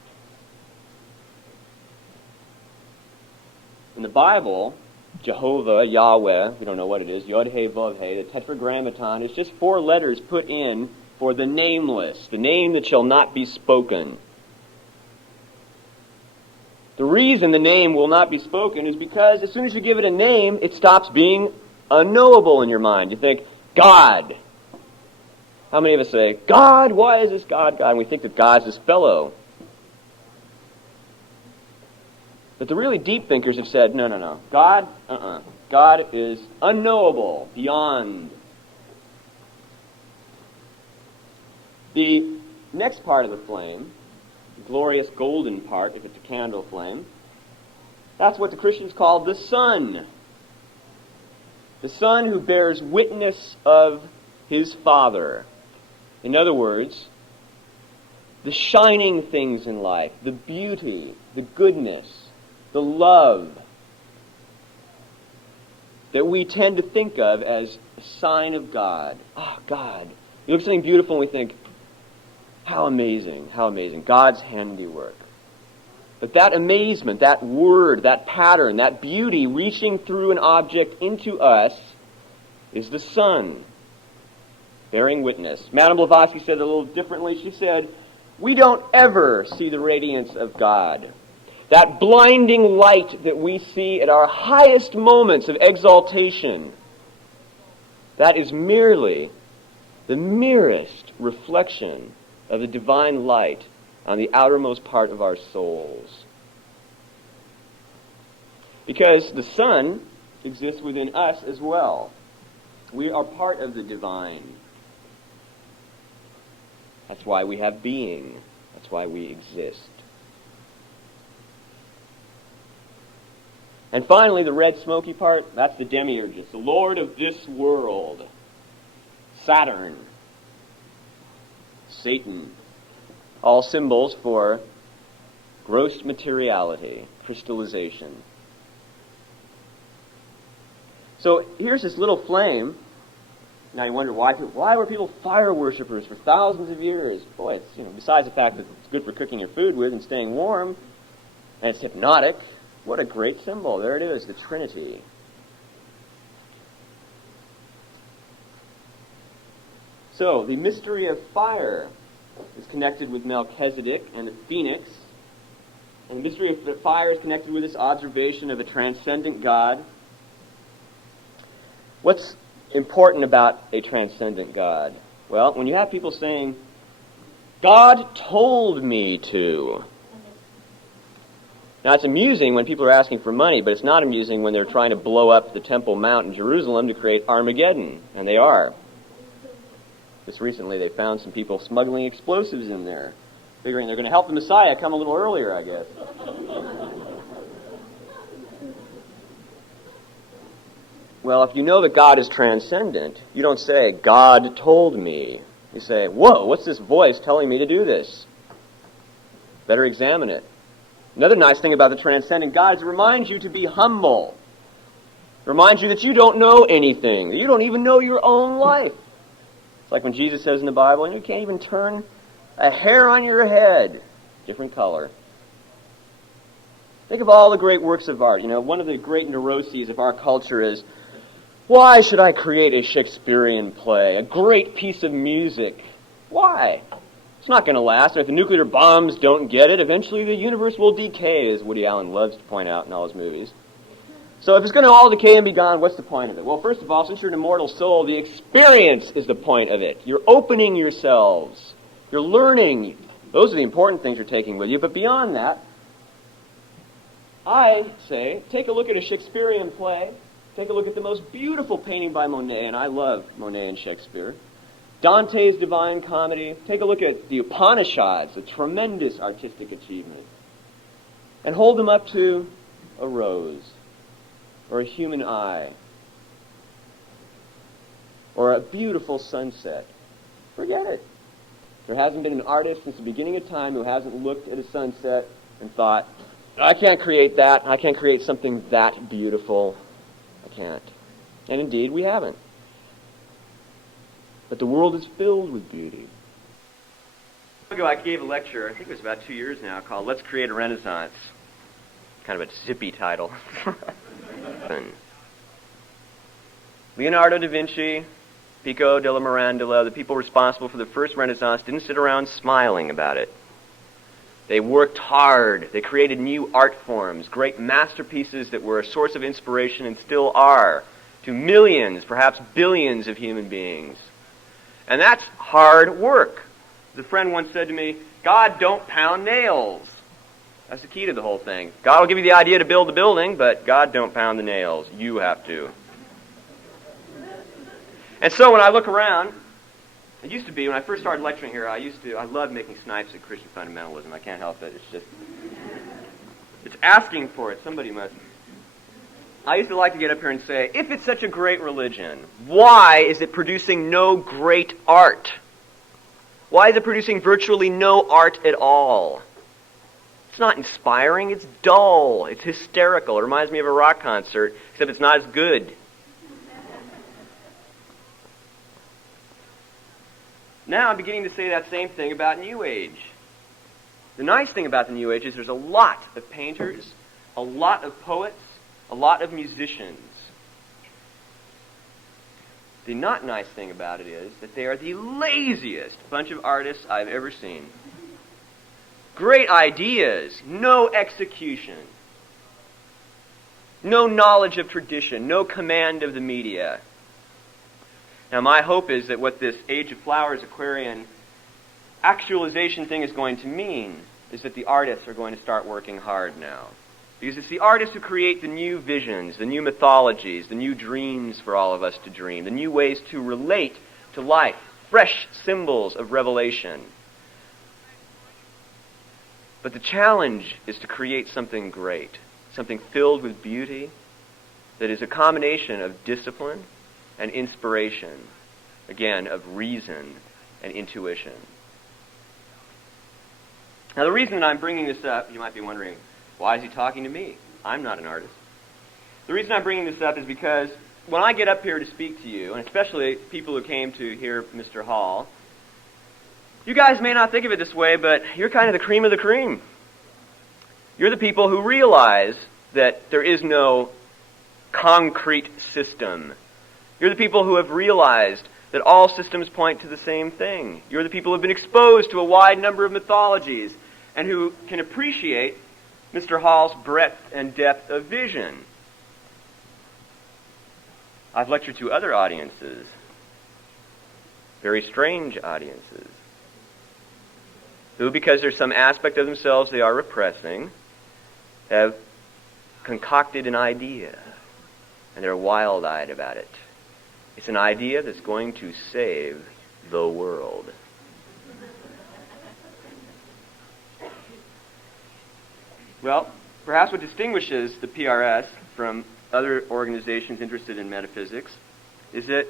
In the Bible, Jehovah, Yahweh, we don't know what it is, Yod-He, Vav-He, the Tetragrammaton, is just 4 letters put in for the nameless, the name that shall not be spoken. The reason the name will not be spoken is because as soon as you give it a name, it stops being unknowable in your mind. You think, God. How many of us say, God? Why is this God, God? And we think that God's this fellow. But the really deep thinkers have said, no. God, God is unknowable, beyond. The next part of the flame, the glorious golden part, if it's a candle flame, that's what the Christians call the sun. The Son who bears witness of his Father. In other words, the shining things in life, the beauty, the goodness, the love that we tend to think of as a sign of God. Ah, God. You look at something beautiful and we think, how amazing, God's handiwork. But that amazement, that word, that pattern, that beauty reaching through an object into us is the sun, bearing witness. Madame Blavatsky said it a little differently. She said, we don't ever see the radiance of God. That blinding light that we see at our highest moments of exaltation, that is merely the merest reflection of the divine light on the outermost part of our souls. Because the sun exists within us as well. We are part of the divine. That's why we have being. That's why we exist. And finally, the red smoky part, that's the demiurgus, the lord of this world. Saturn. Satan. All symbols for gross materiality, crystallization. So here's this little flame. Now you wonder why were people fire worshippers for thousands of years? Boy, it's, besides the fact that it's good for cooking your food with and staying warm, and it's hypnotic, what a great symbol. There it is, the Trinity. So, the mystery of fire is connected with Melchizedek and the phoenix. And the mystery of fire is connected with this observation of a transcendent God. What's important about a transcendent God? Well, when you have people saying, God told me to. Now, it's amusing when people are asking for money, but it's not amusing when they're trying to blow up the Temple Mount in Jerusalem to create Armageddon, and they are. Just recently they found some people smuggling explosives in there. Figuring they're going to help the Messiah come a little earlier, I guess. Well, if you know that God is transcendent, you don't say, God told me. You say, whoa, what's this voice telling me to do this? Better examine it. Another nice thing about the transcendent God is it reminds you to be humble. It reminds you that you don't know anything. You don't even know your own life. It's like when Jesus says in the Bible, and you can't even turn a hair on your head. Different color. Think of all the great works of art. You know, one of the great neuroses of our culture is, why should I create a Shakespearean play, a great piece of music? Why? It's not going to last. If the nuclear bombs don't get it, eventually the universe will decay, as Woody Allen loves to point out in all his movies. So if it's going to all decay and be gone, what's the point of it? Well, first of all, since you're an immortal soul, the experience is the point of it. You're opening yourselves. You're learning. Those are the important things you're taking with you. But beyond that, I say, take a look at a Shakespearean play. Take a look at the most beautiful painting by Monet, and I love Monet and Shakespeare. Dante's Divine Comedy. Take a look at the Upanishads, a tremendous artistic achievement. And hold them up to a rose, or a human eye, or a beautiful sunset. Forget it. There hasn't been an artist since the beginning of time who hasn't looked at a sunset and thought, I can't create that. I can't create something that beautiful. I can't. And indeed, we haven't. But the world is filled with beauty. Ago, I gave a lecture, I think it was about 2 years now, called Let's Create a Renaissance. Kind of a zippy title. Leonardo da Vinci, Pico della Mirandola, the people responsible for the first Renaissance, didn't sit around smiling about it. They worked hard. They created new art forms, great masterpieces that were a source of inspiration and still are to millions, perhaps billions of human beings. And that's hard work. The friend once said to me, God don't pound nails. That's the key to the whole thing. God will give you the idea to build the building, but God don't pound the nails. You have to. And so when I look around, it used to be, when I first started lecturing here, I loved making snipes at Christian fundamentalism. I can't help it. It's asking for it. Somebody must. I used to like to get up here and say, if it's such a great religion, why is it producing no great art? Why is it producing virtually no art at all? It's not inspiring. It's dull. It's hysterical. It reminds me of a rock concert, except it's not as good. Now I'm beginning to say that same thing about New Age. The nice thing about the New Age is there's a lot of painters, a lot of poets, a lot of musicians. The not nice thing about it is that they are the laziest bunch of artists I've ever seen. Great ideas, no execution, no knowledge of tradition, no command of the media. Now my hope is that what this Age of Flowers Aquarian actualization thing is going to mean is that the artists are going to start working hard now. Because it's the artists who create the new visions, the new mythologies, the new dreams for all of us to dream, the new ways to relate to life, fresh symbols of revelation. But the challenge is to create something great, something filled with beauty that is a combination of discipline and inspiration, again, of reason and intuition. Now, the reason that I'm bringing this up, you might be wondering, why is he talking to me? I'm not an artist. The reason I'm bringing this up is because when I get up here to speak to you, and especially people who came to hear Mr. Hall, you guys may not think of it this way, but you're kind of the cream of the cream. You're the people who realize that there is no concrete system. You're the people who have realized that all systems point to the same thing. You're the people who have been exposed to a wide number of mythologies and who can appreciate Mr. Hall's breadth and depth of vision. I've lectured to other audiences, very strange audiences, who, because there's some aspect of themselves they are repressing, have concocted an idea, and they're wild-eyed about it. It's an idea that's going to save the world. Well, perhaps what distinguishes the PRS from other organizations interested in metaphysics is that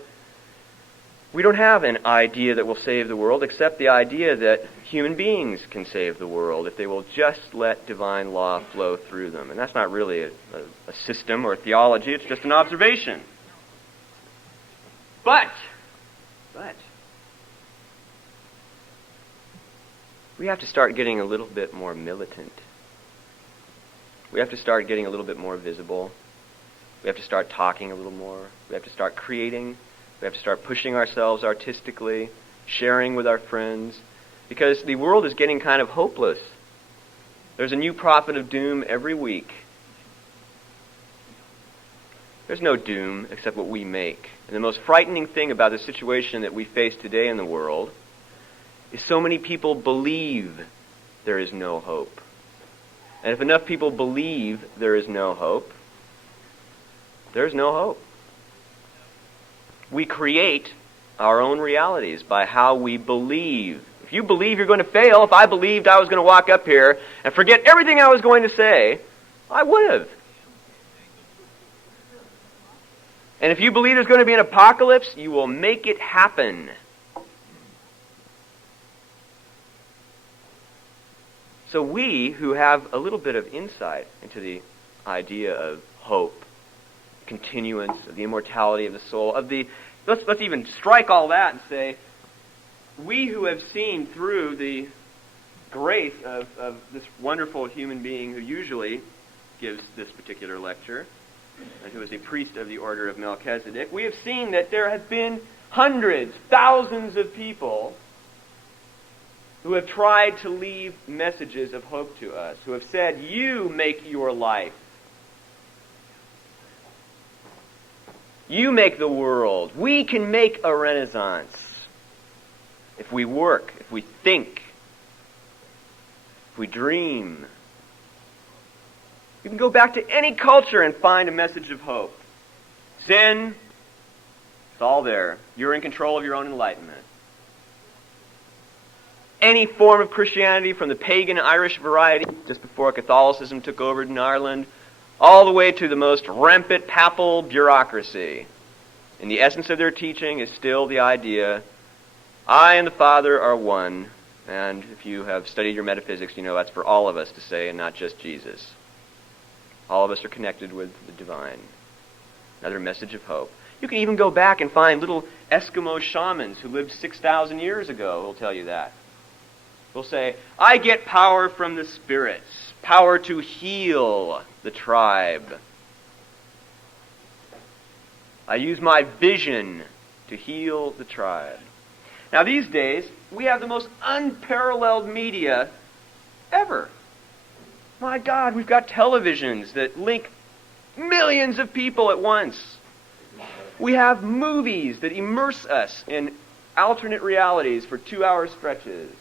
we don't have an idea that will save the world, except the idea that human beings can save the world if they will just let divine law flow through them. And that's not really a system or a theology, it's just an observation. But, we have to start getting a little bit more militant. We have to start getting a little bit more visible. We have to start talking a little more. We have to start creating. We have to start pushing ourselves artistically, sharing with our friends, because the world is getting kind of hopeless. There's a new prophet of doom every week. There's no doom except what we make. And the most frightening thing about the situation that we face today in the world is so many people believe there is no hope. And if enough people believe there is no hope, there's no hope. We create our own realities by how we believe. If you believe you're going to fail, if I believed I was going to walk up here and forget everything I was going to say, I would have. And if you believe there's going to be an apocalypse, you will make it happen. So we who have a little bit of insight into the idea of hope, continuance, of the immortality of the soul, of the let's even strike all that and say, we who have seen through the grace of this wonderful human being who usually gives this particular lecture, and who is a priest of the order of Melchizedek, we have seen that there have been hundreds, thousands of people who have tried to leave messages of hope to us, who have said, you make your life. You make the world. We can make a renaissance if we work, if we think, if we dream. You can go back to any culture and find a message of hope. Zen, it's all there. You're in control of your own enlightenment. Any form of Christianity, from the pagan Irish variety, just before Catholicism took over in Ireland, all the way to the most rampant papal bureaucracy. And the essence of their teaching is still the idea, I and the Father are one, and if you have studied your metaphysics, you know that's for all of us to say, and not just Jesus. All of us are connected with the divine. Another message of hope. You can even go back and find little Eskimo shamans who lived 6,000 years ago who will tell you that. They'll say, I get power from the spirits, power to heal the tribe. I use my vision to heal the tribe. Now these days, we have the most unparalleled media ever. My God, we've got televisions that link millions of people at once. We have movies that immerse us in alternate realities for 2-hour stretches.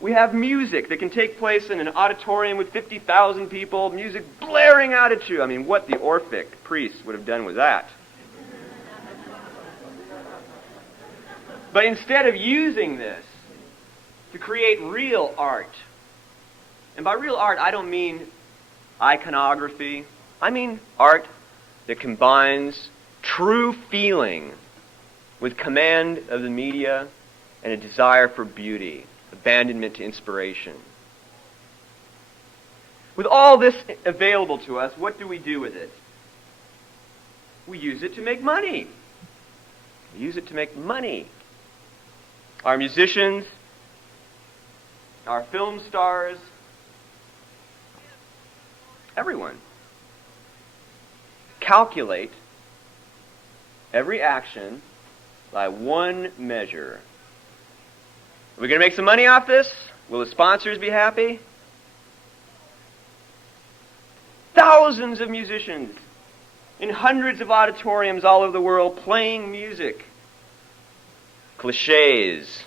We have music that can take place in an auditorium with 50,000 people, music blaring out at you. I mean, what the Orphic priests would have done with that. But instead of using this to create real art, and by real art, I don't mean iconography. I mean art that combines true feeling with command of the media and a desire for beauty, abandonment to inspiration. With all this available to us, what do we do with it? We use it to make money. We use it to make money. Our musicians, our film stars, everyone calculate every action by one measure. Are we going to make some money off this? Will the sponsors be happy? Thousands of musicians in hundreds of auditoriums all over the world playing music. Cliches.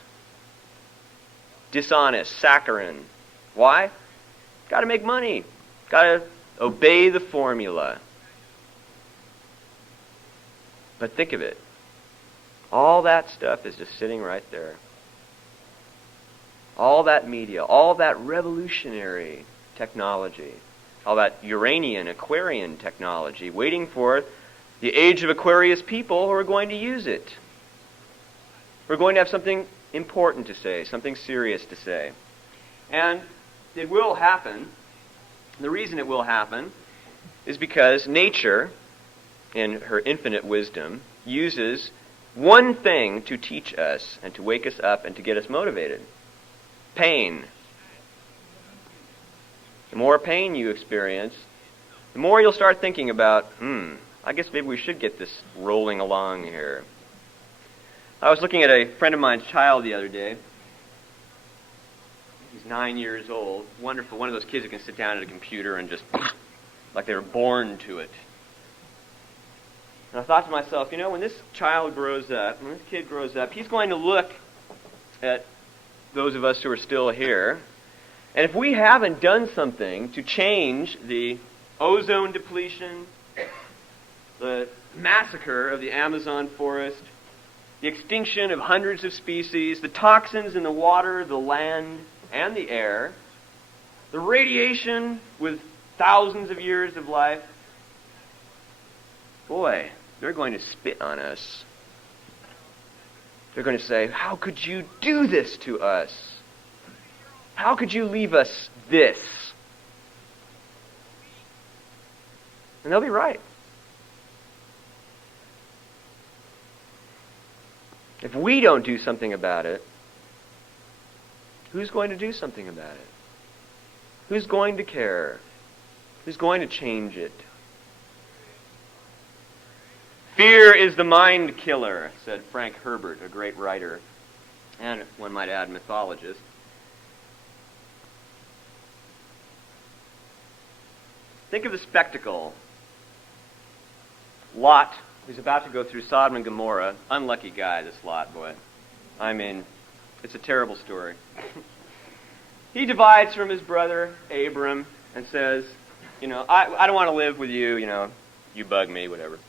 Dishonest. Saccharine. Why? Got to make money. Got to obey the formula. But think of it. All that stuff is just sitting right there. All that media, all that revolutionary technology, all that Uranian, Aquarian technology, waiting for the age of Aquarius people who are going to use it. We're going to have something important to say, something serious to say. And it will happen. The reason it will happen is because nature, in her infinite wisdom, uses one thing to teach us and to wake us up and to get us motivated. Pain. The more pain you experience, the more you'll start thinking about, I guess maybe we should get this rolling along here. I was looking at a friend of mine's child the other day. He's 9 years old. Wonderful. One of those kids who can sit down at a computer and just, like they were born to it. And I thought to myself, when this child grows up, when this kid grows up, he's going to look at those of us who are still here, and if we haven't done something to change the ozone depletion, the massacre of the Amazon forest, the extinction of hundreds of species, the toxins in the water, the land, and the air, the radiation with thousands of years of life, boy, they're going to spit on us. They're going to say, how could you do this to us? How could you leave us this? And they'll be right. If we don't do something about it, who's going to do something about it? Who's going to care? Who's going to change it? Fear is the mind killer, said Frank Herbert, a great writer, and one might add, mythologist. Think of the spectacle. Lot, who's about to go through Sodom and Gomorrah, unlucky guy, this Lot, boy. I mean, it's a terrible story. He divides from his brother, Abram, and says, I don't want to live with you, you bug me, whatever.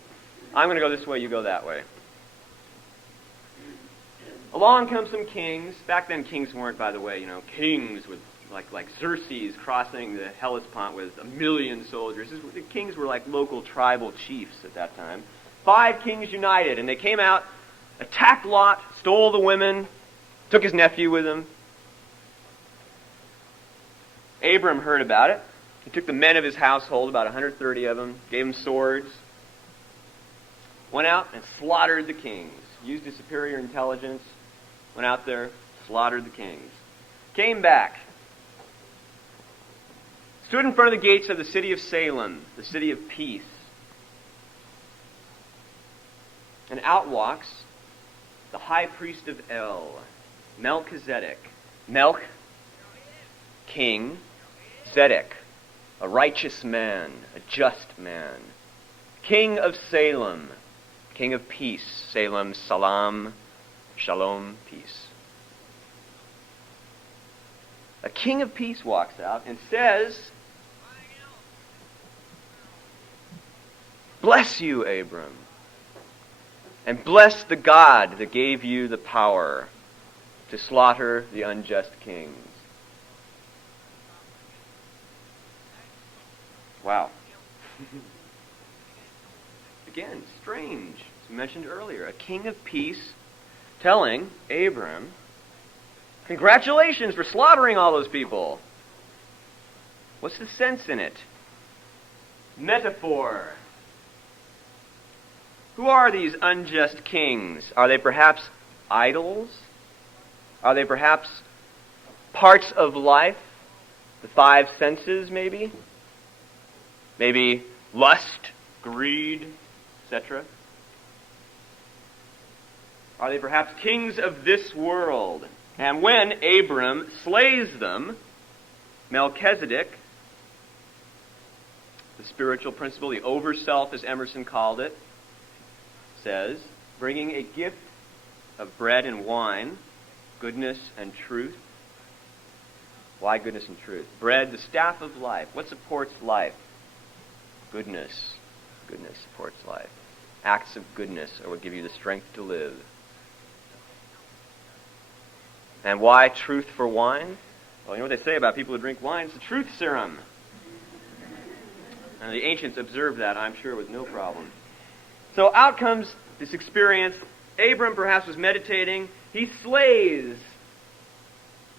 I'm going to go this way, you go that way. Along come some kings. Back then, kings weren't, by the way, kings with like Xerxes crossing the Hellespont with 1 million soldiers. The kings were like local tribal chiefs at that time. 5 kings united, and they came out, attacked Lot, stole the women, took his nephew with him. Abram heard about it. He took the men of his household, about 130 of them, gave them swords, went out and slaughtered the kings, used his superior intelligence, went out there, slaughtered the kings. Came back, stood in front of the gates of the city of Salem, the city of peace. And out walks the high priest of El, Melchizedek. Melch, king. Zedek, a righteous man, a just man. King of Salem, king of peace. Salem, salam, shalom, peace. A king of peace walks out and says, bless you, Abram, and bless the God that gave you the power to slaughter the unjust kings. Wow. Again, strange. As we mentioned earlier, a king of peace telling Abram, congratulations for slaughtering all those people. What's the sense in it? Metaphor. Who are these unjust kings? Are they perhaps idols? Are they perhaps parts of life? The 5 senses, maybe? Maybe lust, greed, etc. Are they perhaps kings of this world? And when Abram slays them, Melchizedek, the spiritual principle, the over-self as Emerson called it, says, bringing a gift of bread and wine, goodness and truth. Why goodness and truth? Bread, the staff of life. What supports life? Goodness. Goodness supports life. Acts of goodness are what give you the strength to live. And why truth for wine? Well, you know what they say about people who drink wine? It's the truth serum. And the ancients observed that, I'm sure, with no problem. So out comes this experience. Abram perhaps was meditating. He slays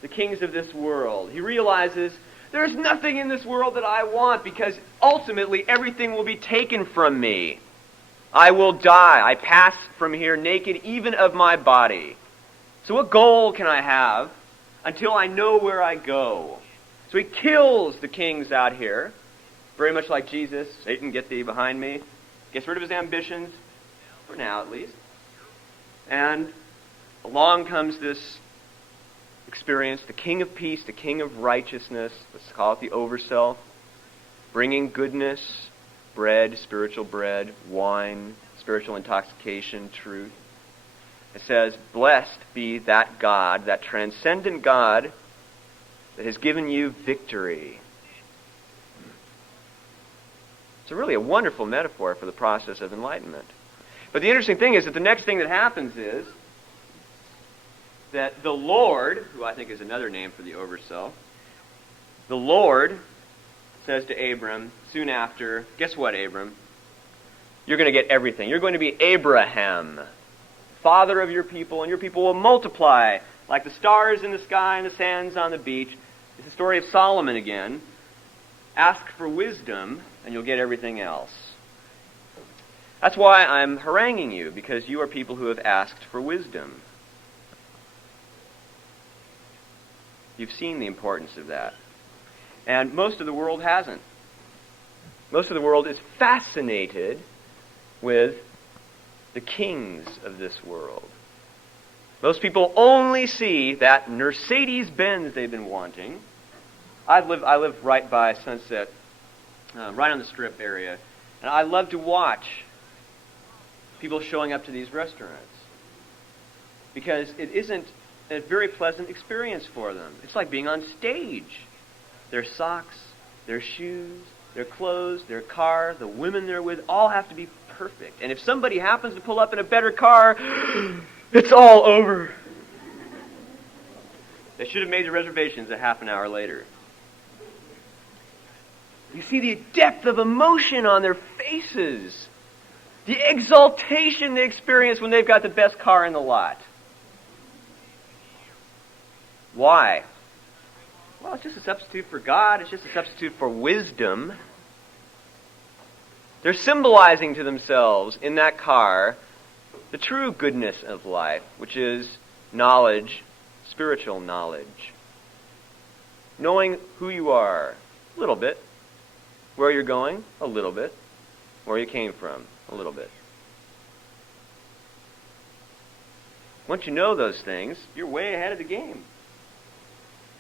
the kings of this world. He realizes there's nothing in this world that I want because ultimately everything will be taken from me. I will die. I pass from here naked even of my body. So what goal can I have until I know where I go? So he kills the kings out here, very much like Jesus. Satan, get thee behind me. Gets rid of his ambitions, for now at least. And along comes this experience, the King of Peace, the King of Righteousness, let's call it the Overself, bringing goodness, bread, spiritual bread, wine, spiritual intoxication, truth. It says, blessed be that God, that transcendent God that has given you victory. It's really a wonderful metaphor for the process of enlightenment. But the interesting thing is that the next thing that happens is that the Lord, who I think is another name for the Overself, the Lord says to Abram soon after, guess what, Abram? You're going to get everything. You're going to be Abraham, father of your people, and your people will multiply like the stars in the sky and the sands on the beach. It's the story of Solomon again. Ask for wisdom, and you'll get everything else. That's why I'm haranguing you, because you are people who have asked for wisdom. You've seen the importance of that. And most of the world hasn't. Most of the world is fascinated with the kings of this world. Most people only see that Mercedes-Benz they've been wanting. I live right by Sunset, right on the Strip area, and I love to watch people showing up to these restaurants because it isn't a very pleasant experience for them. It's like being on stage. Their socks, their shoes, their clothes, their car, the women they're with, all have to be perfect. And if somebody happens to pull up in a better car, it's all over. They should have made the reservations a half an hour later. You see the depth of emotion on their faces. The exaltation they experience when they've got the best car in the lot. Why? Well, it's just a substitute for God. It's just a substitute for wisdom. They're symbolizing to themselves in that car the true goodness of life, which is knowledge, spiritual knowledge. Knowing who you are, a little bit. Where you're going, a little bit. Where you came from, a little bit. Once you know those things, you're way ahead of the game.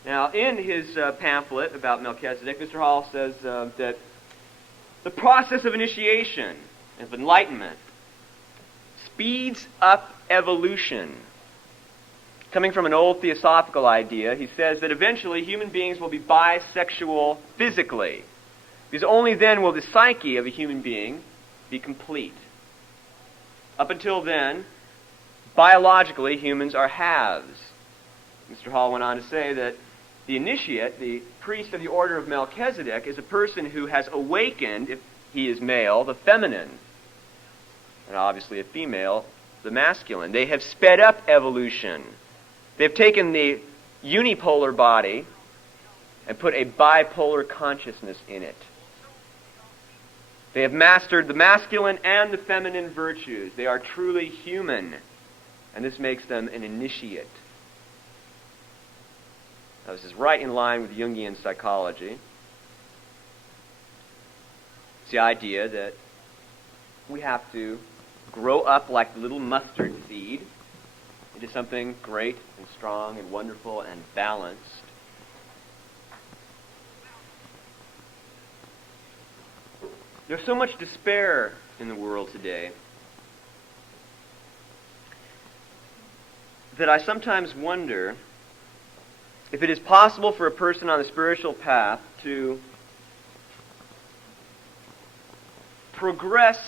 Now, in his pamphlet about Melchizedek, Mr. Hall says that the process of initiation, of enlightenment, speeds up evolution. Coming from an old theosophical idea, he says that eventually human beings will be bisexual physically, because only then will the psyche of a human being be complete. Up until then, biologically, humans are halves. Mr. Hall went on to say that the initiate, the priest of the order of Melchizedek, is a person who has awakened, if he is male, the feminine, and obviously a female, the masculine. They have sped up evolution. They've taken the unipolar body and put a bipolar consciousness in it. They have mastered the masculine and the feminine virtues. They are truly human, and this makes them an initiate. Now, this is right in line with Jungian psychology. It's the idea that we have to grow up like the little mustard seed into something great and strong and wonderful and balanced. There's so much despair in the world today that I sometimes wonder if it is possible for a person on the spiritual path to progress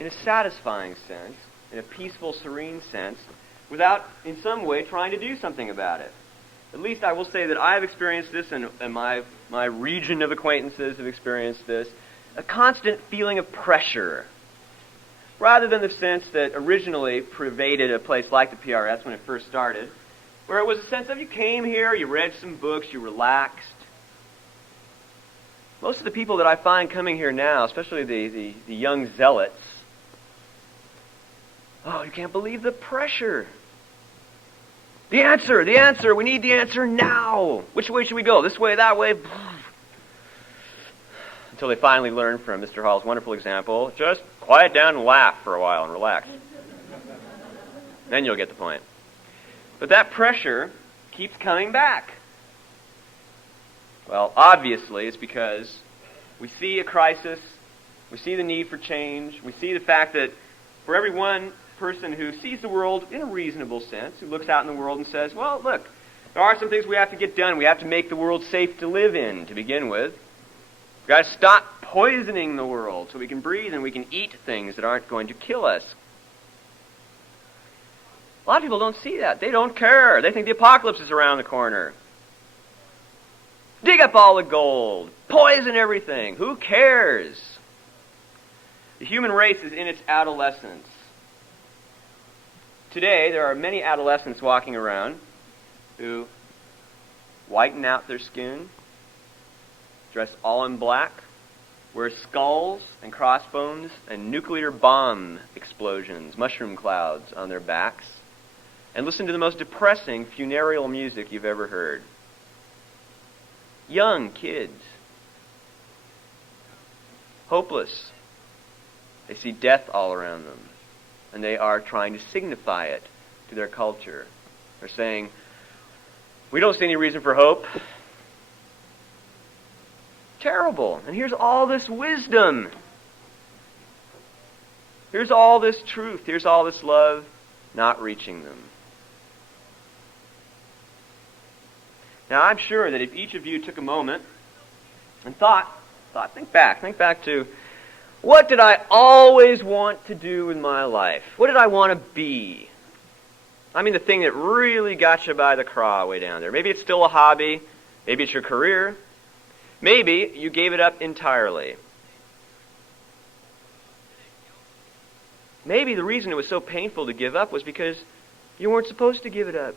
in a satisfying sense, in a peaceful, serene sense, without in some way trying to do something about it. At least I will say that I have experienced this, and my region of acquaintances have experienced this, a constant feeling of pressure, rather than the sense that originally pervaded a place like the PRS when it first started, where it was a sense of you came here, you read some books, you relaxed. Most of the people that I find coming here now, especially the young zealots, oh, you can't believe the pressure. The answer, we need the answer now. Which way should we go? This way, that way? Until they finally learn from Mr. Hall's wonderful example, just quiet down and laugh for a while and relax. Then you'll get the point. But that pressure keeps coming back. Well, obviously, it's because we see a crisis, we see the need for change, we see the fact that for every one person who sees the world in a reasonable sense, who looks out in the world and says, well, look, there are some things we have to get done. We have to make the world safe to live in, to begin with. We've got to stop poisoning the world so we can breathe and we can eat things that aren't going to kill us. A lot of people don't see that. They don't care. They think the apocalypse is around the corner. Dig up all the gold. Poison everything. Who cares? The human race is in its adolescence. Today, there are many adolescents walking around who whiten out their skin, dress all in black, wear skulls and crossbones and nuclear bomb explosions, mushroom clouds on their backs, and listen to the most depressing funereal music you've ever heard. Young kids. Hopeless. They see death all around them. And they are trying to signify it to their culture. They're saying, we don't see any reason for hope. Terrible. And here's all this wisdom. Here's all this truth. Here's all this love not reaching them. Now, I'm sure that if each of you took a moment and think back to, what did I always want to do with my life? What did I want to be? I mean, the thing that really got you by the craw way down there. Maybe it's still a hobby. Maybe it's your career. Maybe you gave it up entirely. Maybe the reason it was so painful to give up was because you weren't supposed to give it up.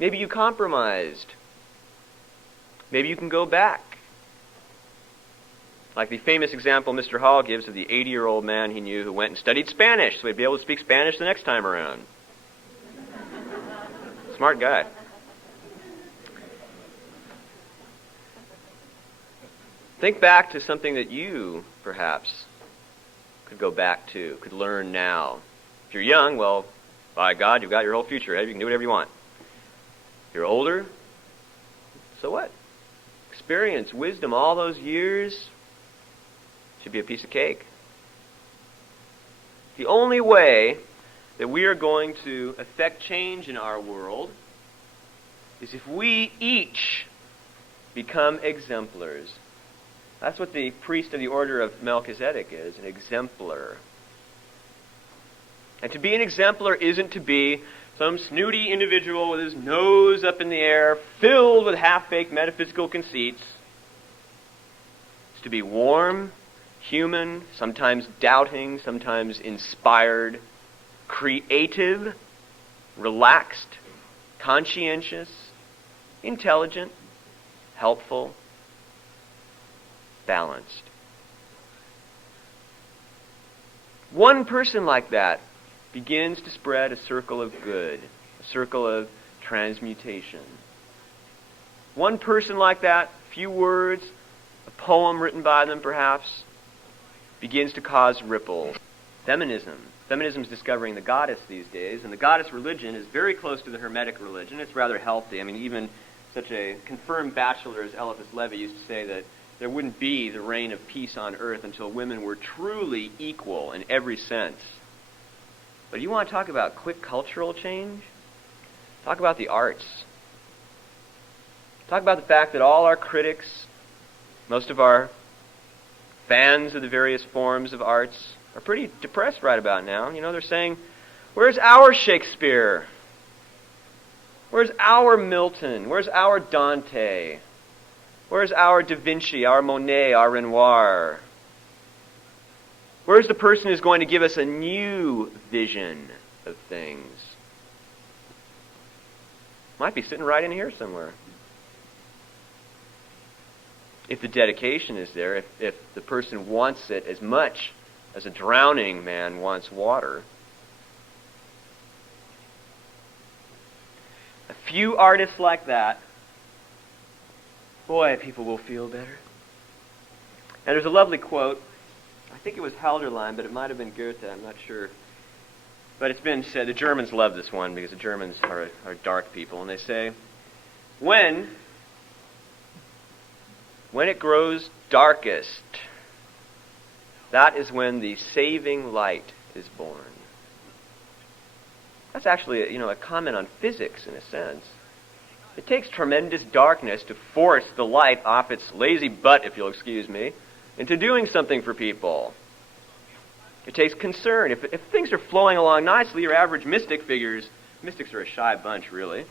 Maybe you compromised. Maybe you can go back. Like the famous example Mr. Hall gives of the 80-year-old man he knew who went and studied Spanish so he'd be able to speak Spanish the next time around. Smart guy. Think back to something that you, perhaps, could go back to, could learn now. If you're young, well, by God, you've got your whole future ahead. You can do whatever you want. If you're older, so what? Experience, wisdom, all those years should be a piece of cake. The only way that we are going to affect change in our world is if we each become exemplars. That's what the priest of the order of Melchizedek is, an exemplar. And to be an exemplar isn't to be some snooty individual with his nose up in the air, filled with half-baked metaphysical conceits. It's to be warm, human, sometimes doubting, sometimes inspired, creative, relaxed, conscientious, intelligent, helpful, balanced. One person like that begins to spread a circle of good, a circle of transmutation. One person like that, few words, a poem written by them perhaps, begins to cause ripples. Feminism. Feminism is discovering the goddess these days, and the goddess religion is very close to the Hermetic religion. It's rather healthy. I mean, even such a confirmed bachelor as Eliphas Levi used to say that there wouldn't be the reign of peace on earth until women were truly equal in every sense. But you want to talk about quick cultural change? Talk about the arts. Talk about the fact that all our critics, most of our fans of the various forms of arts, are pretty depressed right about now. You know, they're saying, where's our Shakespeare? Where's our Milton? Where's our Dante? Where's our Da Vinci, our Monet, our Renoir? Where's the person who's going to give us a new vision of things? Might be sitting right in here somewhere. If the dedication is there, if the person wants it as much as a drowning man wants water. A few artists like that, boy, people will feel better. And there's a lovely quote, I think it was Halderlein, but it might have been Goethe, I'm not sure. But it's been said, the Germans love this one because the Germans are dark people, and they say, when it grows darkest, that is when the saving light is born. That's actually a comment on physics in a sense. It takes tremendous darkness to force the light off its lazy butt, if you'll excuse me, into doing something for people. It takes concern. If things are flowing along nicely, your average mystic figures, mystics are a shy bunch really,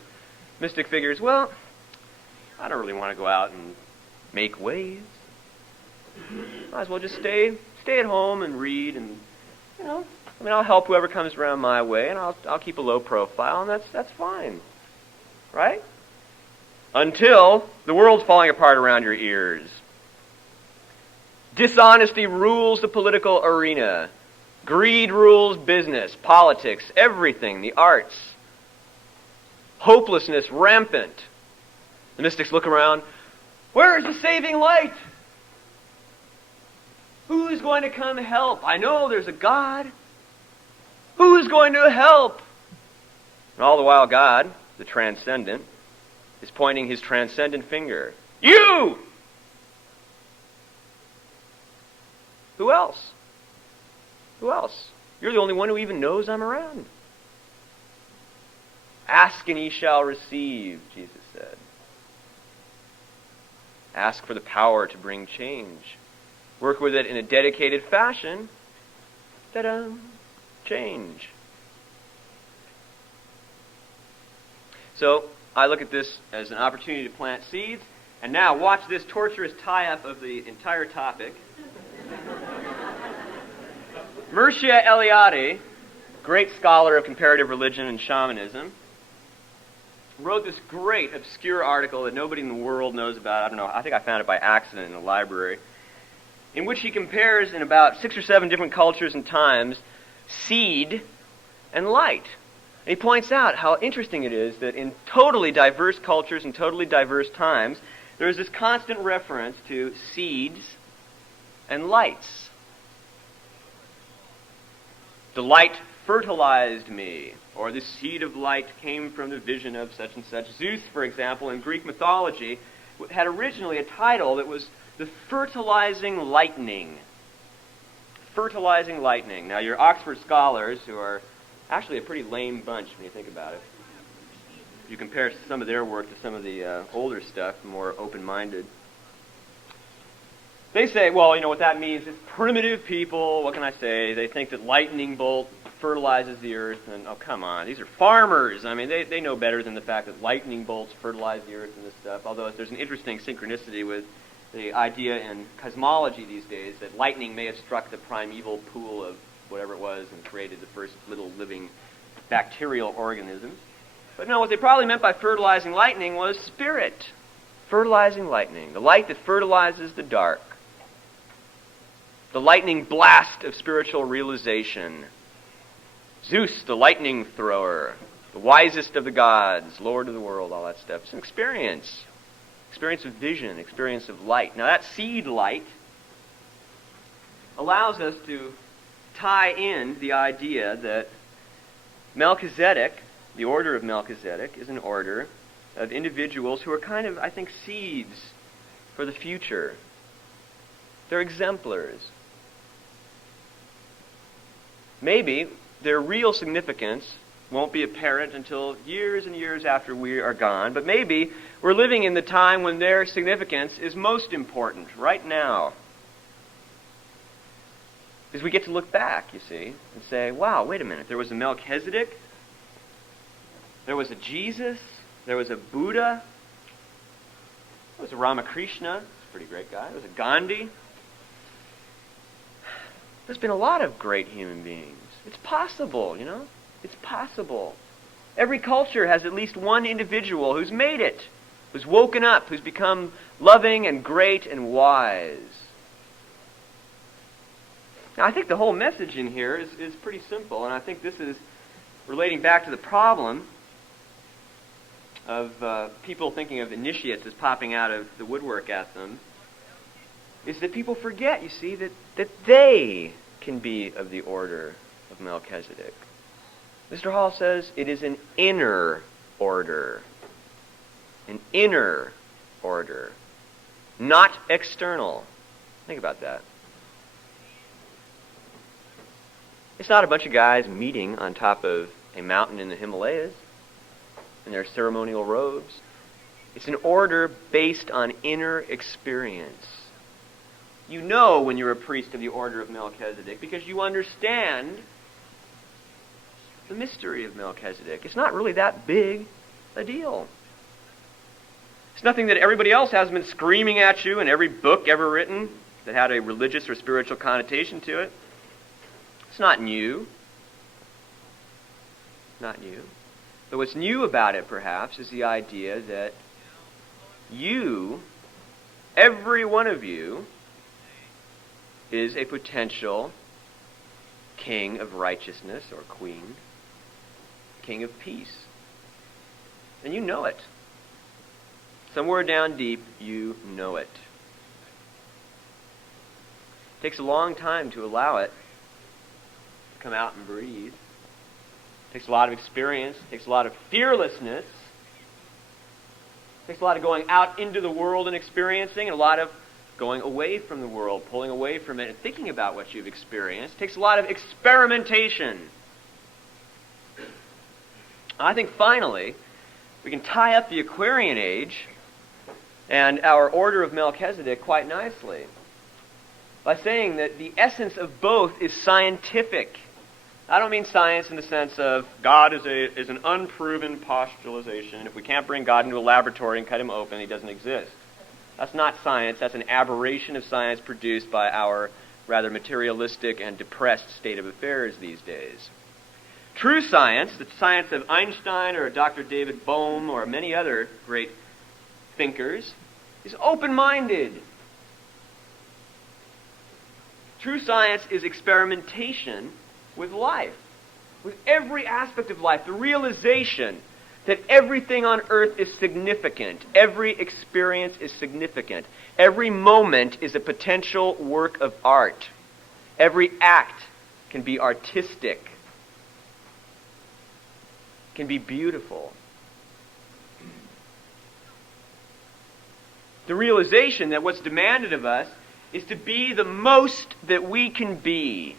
mystic figures, well, I don't really want to go out and make waves. Might as well just stay at home and read and, I'll help whoever comes around my way and I'll keep a low profile and that's fine. Right? Until the world's falling apart around your ears. Dishonesty rules the political arena. Greed rules business, politics, everything, the arts. Hopelessness rampant. The mystics look around. Where is the saving light? Who is going to come help? I know there's a God. Who is going to help? And all the while God, the transcendent, is pointing his transcendent finger. You! Who else? Who else? You're the only one who even knows I'm around. Ask and ye shall receive, Jesus said. Ask for the power to bring change. Work with it in a dedicated fashion. Ta-da! Change. So, I look at this as an opportunity to plant seeds. And now, watch this torturous tie-up of the entire topic. Mircea Eliade, great scholar of comparative religion and shamanism, wrote this great obscure article that nobody in the world knows about. I don't know, I think I found it by accident in the library, in which he compares in about 6 or 7 different cultures and times seed and light. And he points out how interesting it is that in totally diverse cultures and totally diverse times, there is this constant reference to seeds and lights. The light fertilized me, or the seed of light came from the vision of such and such. Zeus, for example, in Greek mythology, had originally a title that was the fertilizing lightning. Fertilizing lightning. Now, your Oxford scholars, who are actually a pretty lame bunch when you think about it, if you compare some of their work to some of the older stuff, more open-minded, they say, well, what that means is primitive people, what can I say? They think that lightning bolt fertilizes the earth, and, oh, come on, these are farmers. I mean, they know better than the fact that lightning bolts fertilize the earth and this stuff, although there's an interesting synchronicity with the idea in cosmology these days that lightning may have struck the primeval pool of whatever it was and created the first little living bacterial organisms. But no, what they probably meant by fertilizing lightning was spirit. Fertilizing lightning, the light that fertilizes the dark. The lightning blast of spiritual realization. Zeus, the lightning thrower, the wisest of the gods, Lord of the world, all that stuff. It's an experience. Experience of vision, experience of light. Now that seed light allows us to tie in the idea that Melchizedek, the order of Melchizedek, is an order of individuals who are kind of, I think, seeds for the future. They're exemplars. Maybe their real significance won't be apparent until years and years after we are gone, but maybe we're living in the time when their significance is most important, right now. Because we get to look back, you see, and say, wow, wait a minute, there was a Melchizedek, there was a Jesus, There was a Buddha. There was a Ramakrishna. He's a pretty great guy. There was a Gandhi. There's been a lot of great human beings. It's possible, you know? It's possible. Every culture has at least one individual who's made it, who's woken up, who's become loving and great and wise. Now, I think the whole message in here is pretty simple, and I think this is relating back to the problem of people thinking of initiates as popping out of the woodwork at them, is that people forget, you see, that they can be of the order of Melchizedek. Mr. Hall says it is an inner order. An inner order. Not external. Think about that. It's not a bunch of guys meeting on top of a mountain in the Himalayas in their ceremonial robes. It's an order based on inner experience. You know when you're a priest of the order of Melchizedek because you understand the mystery of Melchizedek. It's not really that big a deal. It's nothing that everybody else has been screaming at you in every book ever written that had a religious or spiritual connotation to it. It's not new. Not new. But what's new about it, perhaps, is the idea that you, every one of you, is a potential king of righteousness or queen, king of peace. And you know it. Somewhere down deep, you know it. It takes a long time to allow it to come out and breathe. It takes a lot of experience. It takes a lot of fearlessness. It takes a lot of going out into the world and experiencing, and a lot of going away from the world, pulling away from it, and thinking about what you've experienced. It takes a lot of experimentation. I think finally, we can tie up the Aquarian Age and our order of Melchizedek quite nicely by saying that the essence of both is scientific. I don't mean science in the sense of God is an unproven postulation. If we can't bring God into a laboratory and cut him open, he doesn't exist. That's not science. That's an aberration of science produced by our rather materialistic and depressed state of affairs these days. True science, the science of Einstein or Dr. David Bohm or many other great thinkers, is open-minded. True science is experimentation with life, with every aspect of life, the realization that everything on earth is significant. Every experience is significant. Every moment is a potential work of art. Every act can be artistic, can be beautiful. The realization that what's demanded of us is to be the most that we can be,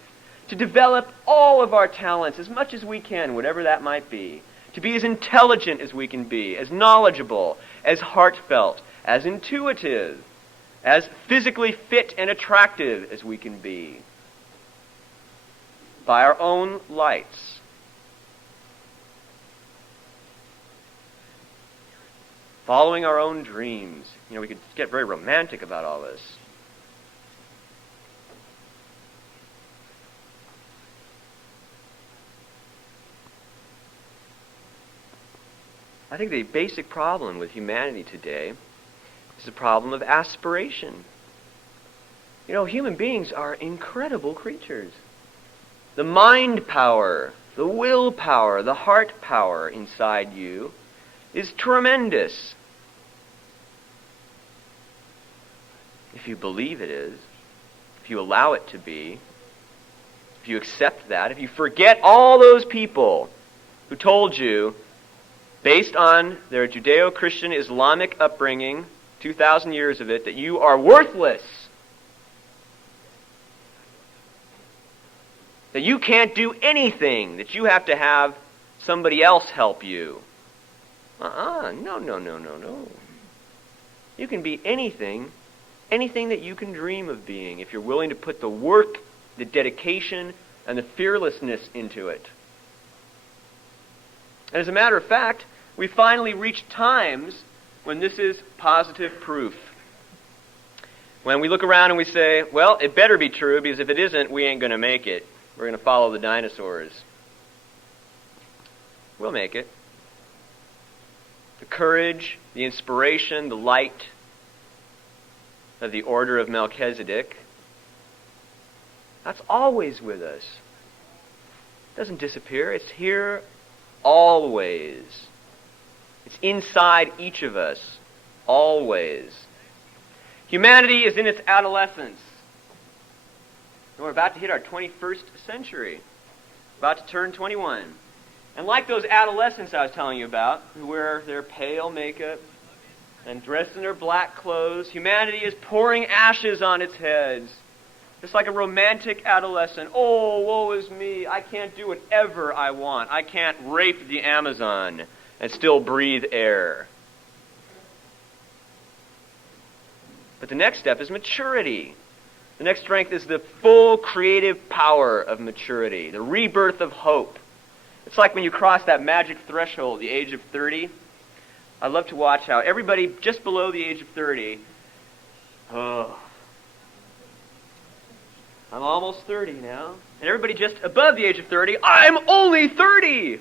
to develop all of our talents as much as we can, whatever that might be, to be as intelligent as we can be, as knowledgeable, as heartfelt, as intuitive, as physically fit and attractive as we can be, by our own lights. Following our own dreams. You know, we could get very romantic about all this. I think the basic problem with humanity today is the problem of aspiration. You know, human beings are incredible creatures. The mind power, the will power, the heart power inside you is tremendous. If you believe it is, if you allow it to be, if you accept that, if you forget all those people who told you, based on their Judeo-Christian Islamic upbringing, 2,000 years of it, that you are worthless, that you can't do anything, that you have to have somebody else help you. No. You can be anything that you can dream of being, if you're willing to put the work, the dedication, and the fearlessness into it. And as a matter of fact, we finally reach times when this is positive proof. When we look around and we say, well, it better be true, because if it isn't, we ain't going to make it. We're going to follow the dinosaurs. We'll make it. The courage, the inspiration, the light of the order of Melchizedek, that's always with us. It doesn't disappear. It's here always. It's inside each of us always. Humanity is in its adolescence. And we're about to hit our 21st century. About to turn 21. And like those adolescents I was telling you about, who wear their pale makeup and dress in their black clothes, humanity is pouring ashes on its heads. Just like a romantic adolescent. Oh, woe is me. I can't do whatever I want. I can't rape the Amazon and still breathe air. But the next step is maturity. The next strength is the full creative power of maturity, the rebirth of hope. It's like when you cross that magic threshold, the age of 30. I love to watch how everybody just below the age of 30, oh, I'm almost 30 now. And everybody just above the age of 30, I'm only 30!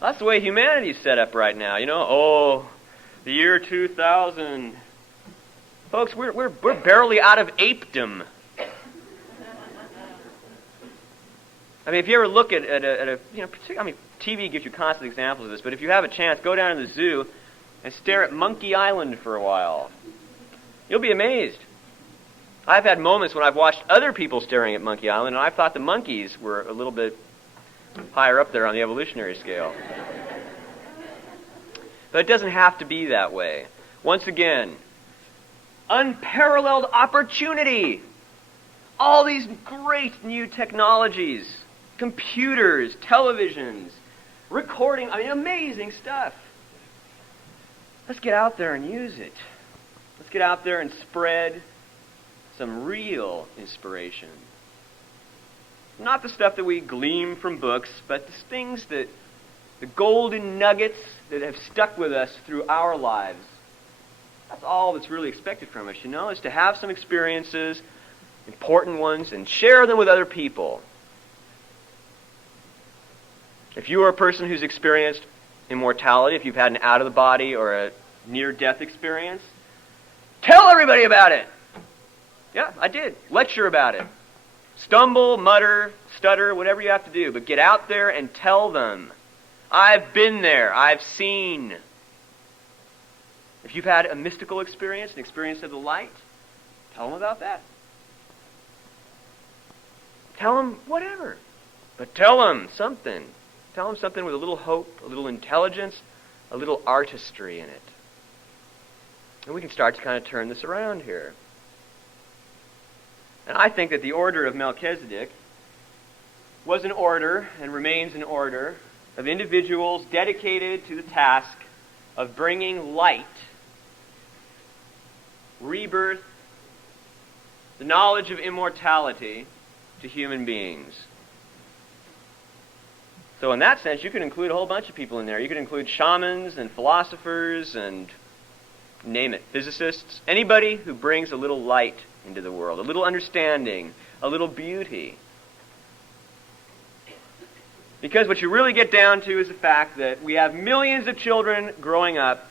That's the way humanity's set up right now. You know, oh, the year 2000. Folks, we're barely out of apedom. I mean, if you ever look at a you know, I mean, TV gives you constant examples of this, but if you have a chance, go down to the zoo and stare at Monkey Island for a while. You'll be amazed. I've had moments when I've watched other people staring at Monkey Island, and I've thought the monkeys were a little bit higher up there on the evolutionary scale. But it doesn't have to be that way. Once again, unparalleled opportunity. All these great new technologies, computers, televisions, recording, I mean, amazing stuff. Let's get out there and use it. Let's get out there and spread some real inspiration. Not the stuff that we glean from books, but the things that, the golden nuggets that have stuck with us through our lives. That's all that's really expected from us, you know, is to have some experiences, important ones, and share them with other people. If you are a person who's experienced immortality, if you've had an out-of-the-body or a near-death experience, tell everybody about it. Yeah, I did. Lecture about it. Stumble, mutter, stutter, whatever you have to do, but get out there and tell them. I've been there. I've seen. If you've had a mystical experience, an experience of the light, tell them about that. Tell them whatever. But tell them something. Tell them something with a little hope, a little intelligence, a little artistry in it. And we can start to kind of turn this around here. And I think that the order of Melchizedek was an order and remains an order of individuals dedicated to the task of bringing light, rebirth, the knowledge of immortality to human beings. So in that sense, you could include a whole bunch of people in there. You could include shamans and philosophers and name it, physicists, anybody who brings a little light into the world, a little understanding, a little beauty. Because what you really get down to is the fact that we have millions of children growing up,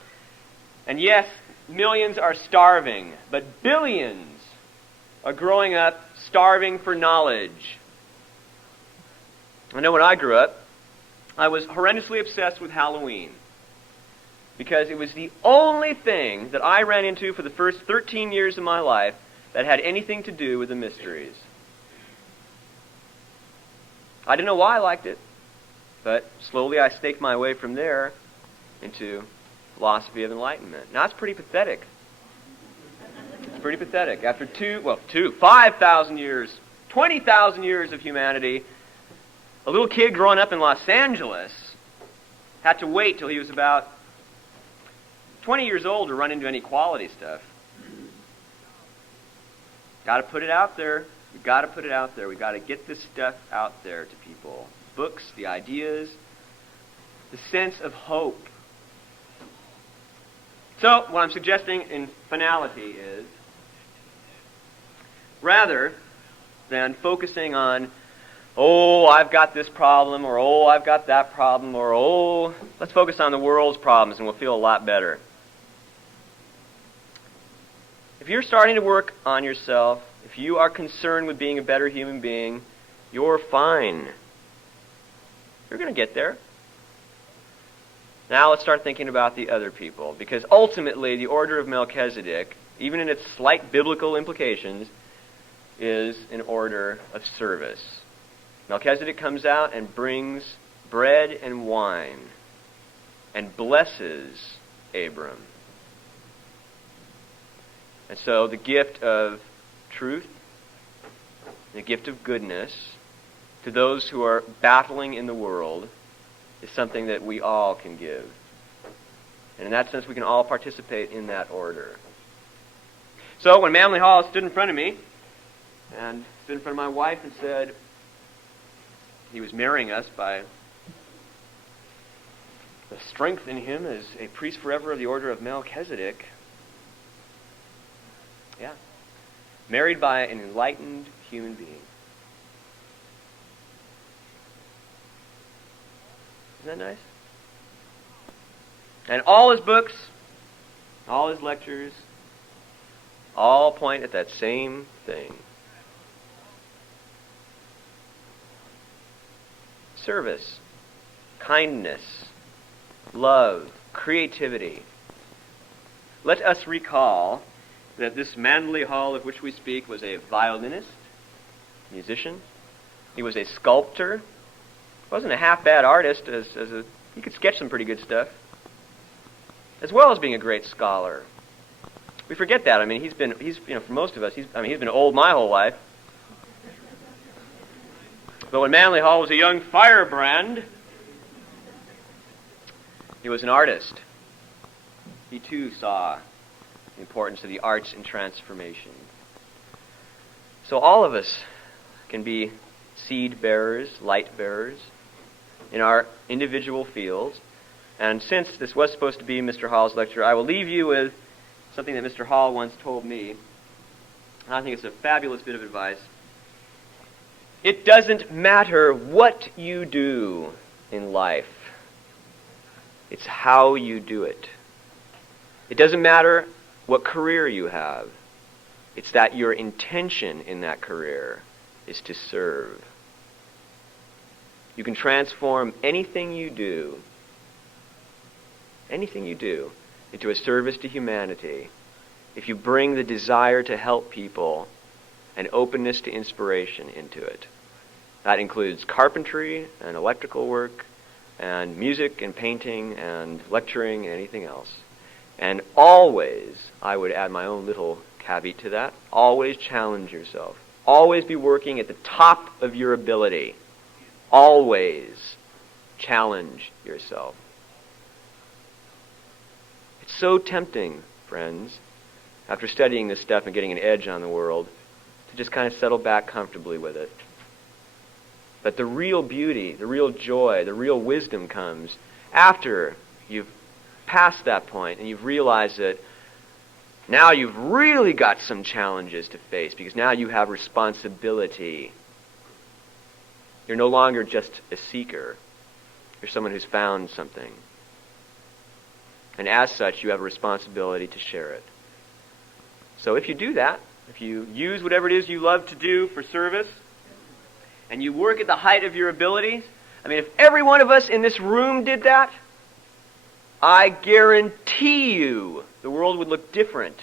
and yes, millions are starving, but billions are growing up starving for knowledge. I know when I grew up, I was horrendously obsessed with Halloween, because it was the only thing that I ran into for the first 13 years of my life that had anything to do with the mysteries. I didn't know why I liked it, but slowly I staked my way from there into philosophy of enlightenment. Now, it's pretty pathetic. It's pretty pathetic. After 5,000 years, 20,000 years of humanity, a little kid growing up in Los Angeles had to wait till he was about 20 years old to run into any quality stuff. Got to put it out there. We've got to put it out there. We've got to get this stuff out there to people. Books, the ideas, the sense of hope. So, what I'm suggesting in finality is, rather than focusing on, oh, I've got this problem, or oh, I've got that problem, or oh, let's focus on the world's problems and we'll feel a lot better. If you're starting to work on yourself, if you are concerned with being a better human being, you're fine. You're going to get there. Now let's start thinking about the other people, because ultimately the order of Melchizedek, even in its slight biblical implications, is an order of service. Melchizedek comes out and brings bread and wine and blesses Abram. And so the gift of truth, the gift of goodness to those who are battling in the world is something that we all can give. And in that sense, we can all participate in that order. So when Manly Hall stood in front of me, and stood in front of my wife and said he was marrying us by the strength in him as a priest forever of the order of Melchizedek, yeah, married by an enlightened human being. Isn't that nice? And all his books, all his lectures, all point at that same thing. Service, kindness, love, creativity. Let us recall that this Manly Hall of which we speak was a violinist, musician. He was a sculptor. Wasn't a half-bad artist. He could sketch some pretty good stuff, as well as being a great scholar. We forget that. I mean, he's for most of us, he's been old my whole life. But when Manly Hall was a young firebrand, he was an artist. He too saw the importance of the arts in transformation. So all of us can be seed bearers, light bearers in our individual fields. And since this was supposed to be Mr. Hall's lecture, I will leave you with something that Mr. Hall once told me. And I think it's a fabulous bit of advice. It doesn't matter what you do in life. It's how you do it. It doesn't matter what career you have. It's that your intention in that career is to serve. You can transform anything you do into a service to humanity if you bring the desire to help people and openness to inspiration into it. That includes carpentry and electrical work and music and painting and lecturing and anything else. And always, I would add my own little caveat to that, always challenge yourself. Always be working at the top of your ability. Always challenge yourself. It's so tempting, friends, after studying this stuff and getting an edge on the world, to just kind of settle back comfortably with it. But the real beauty, the real joy, the real wisdom comes after you've passed that point and you've realized that now you've really got some challenges to face, because now you have responsibility. You're no longer just a seeker. You're someone who's found something. And as such, you have a responsibility to share it. So if you do that, if you use whatever it is you love to do for service, and you work at the height of your abilities, I mean, if every one of us in this room did that, I guarantee you the world would look different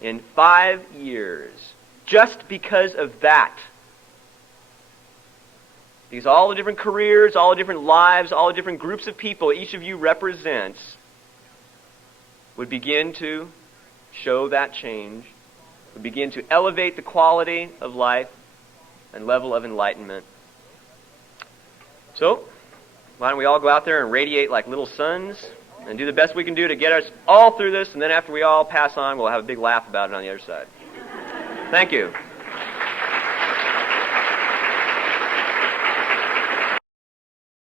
in 5 years, just because of that. Because all the different careers, all the different lives, all the different groups of people each of you represents would begin to show that change, would begin to elevate the quality of life and level of enlightenment. So, why don't we all go out there and radiate like little suns and do the best we can do to get us all through this, and then after we all pass on, we'll have a big laugh about it on the other side. Thank you.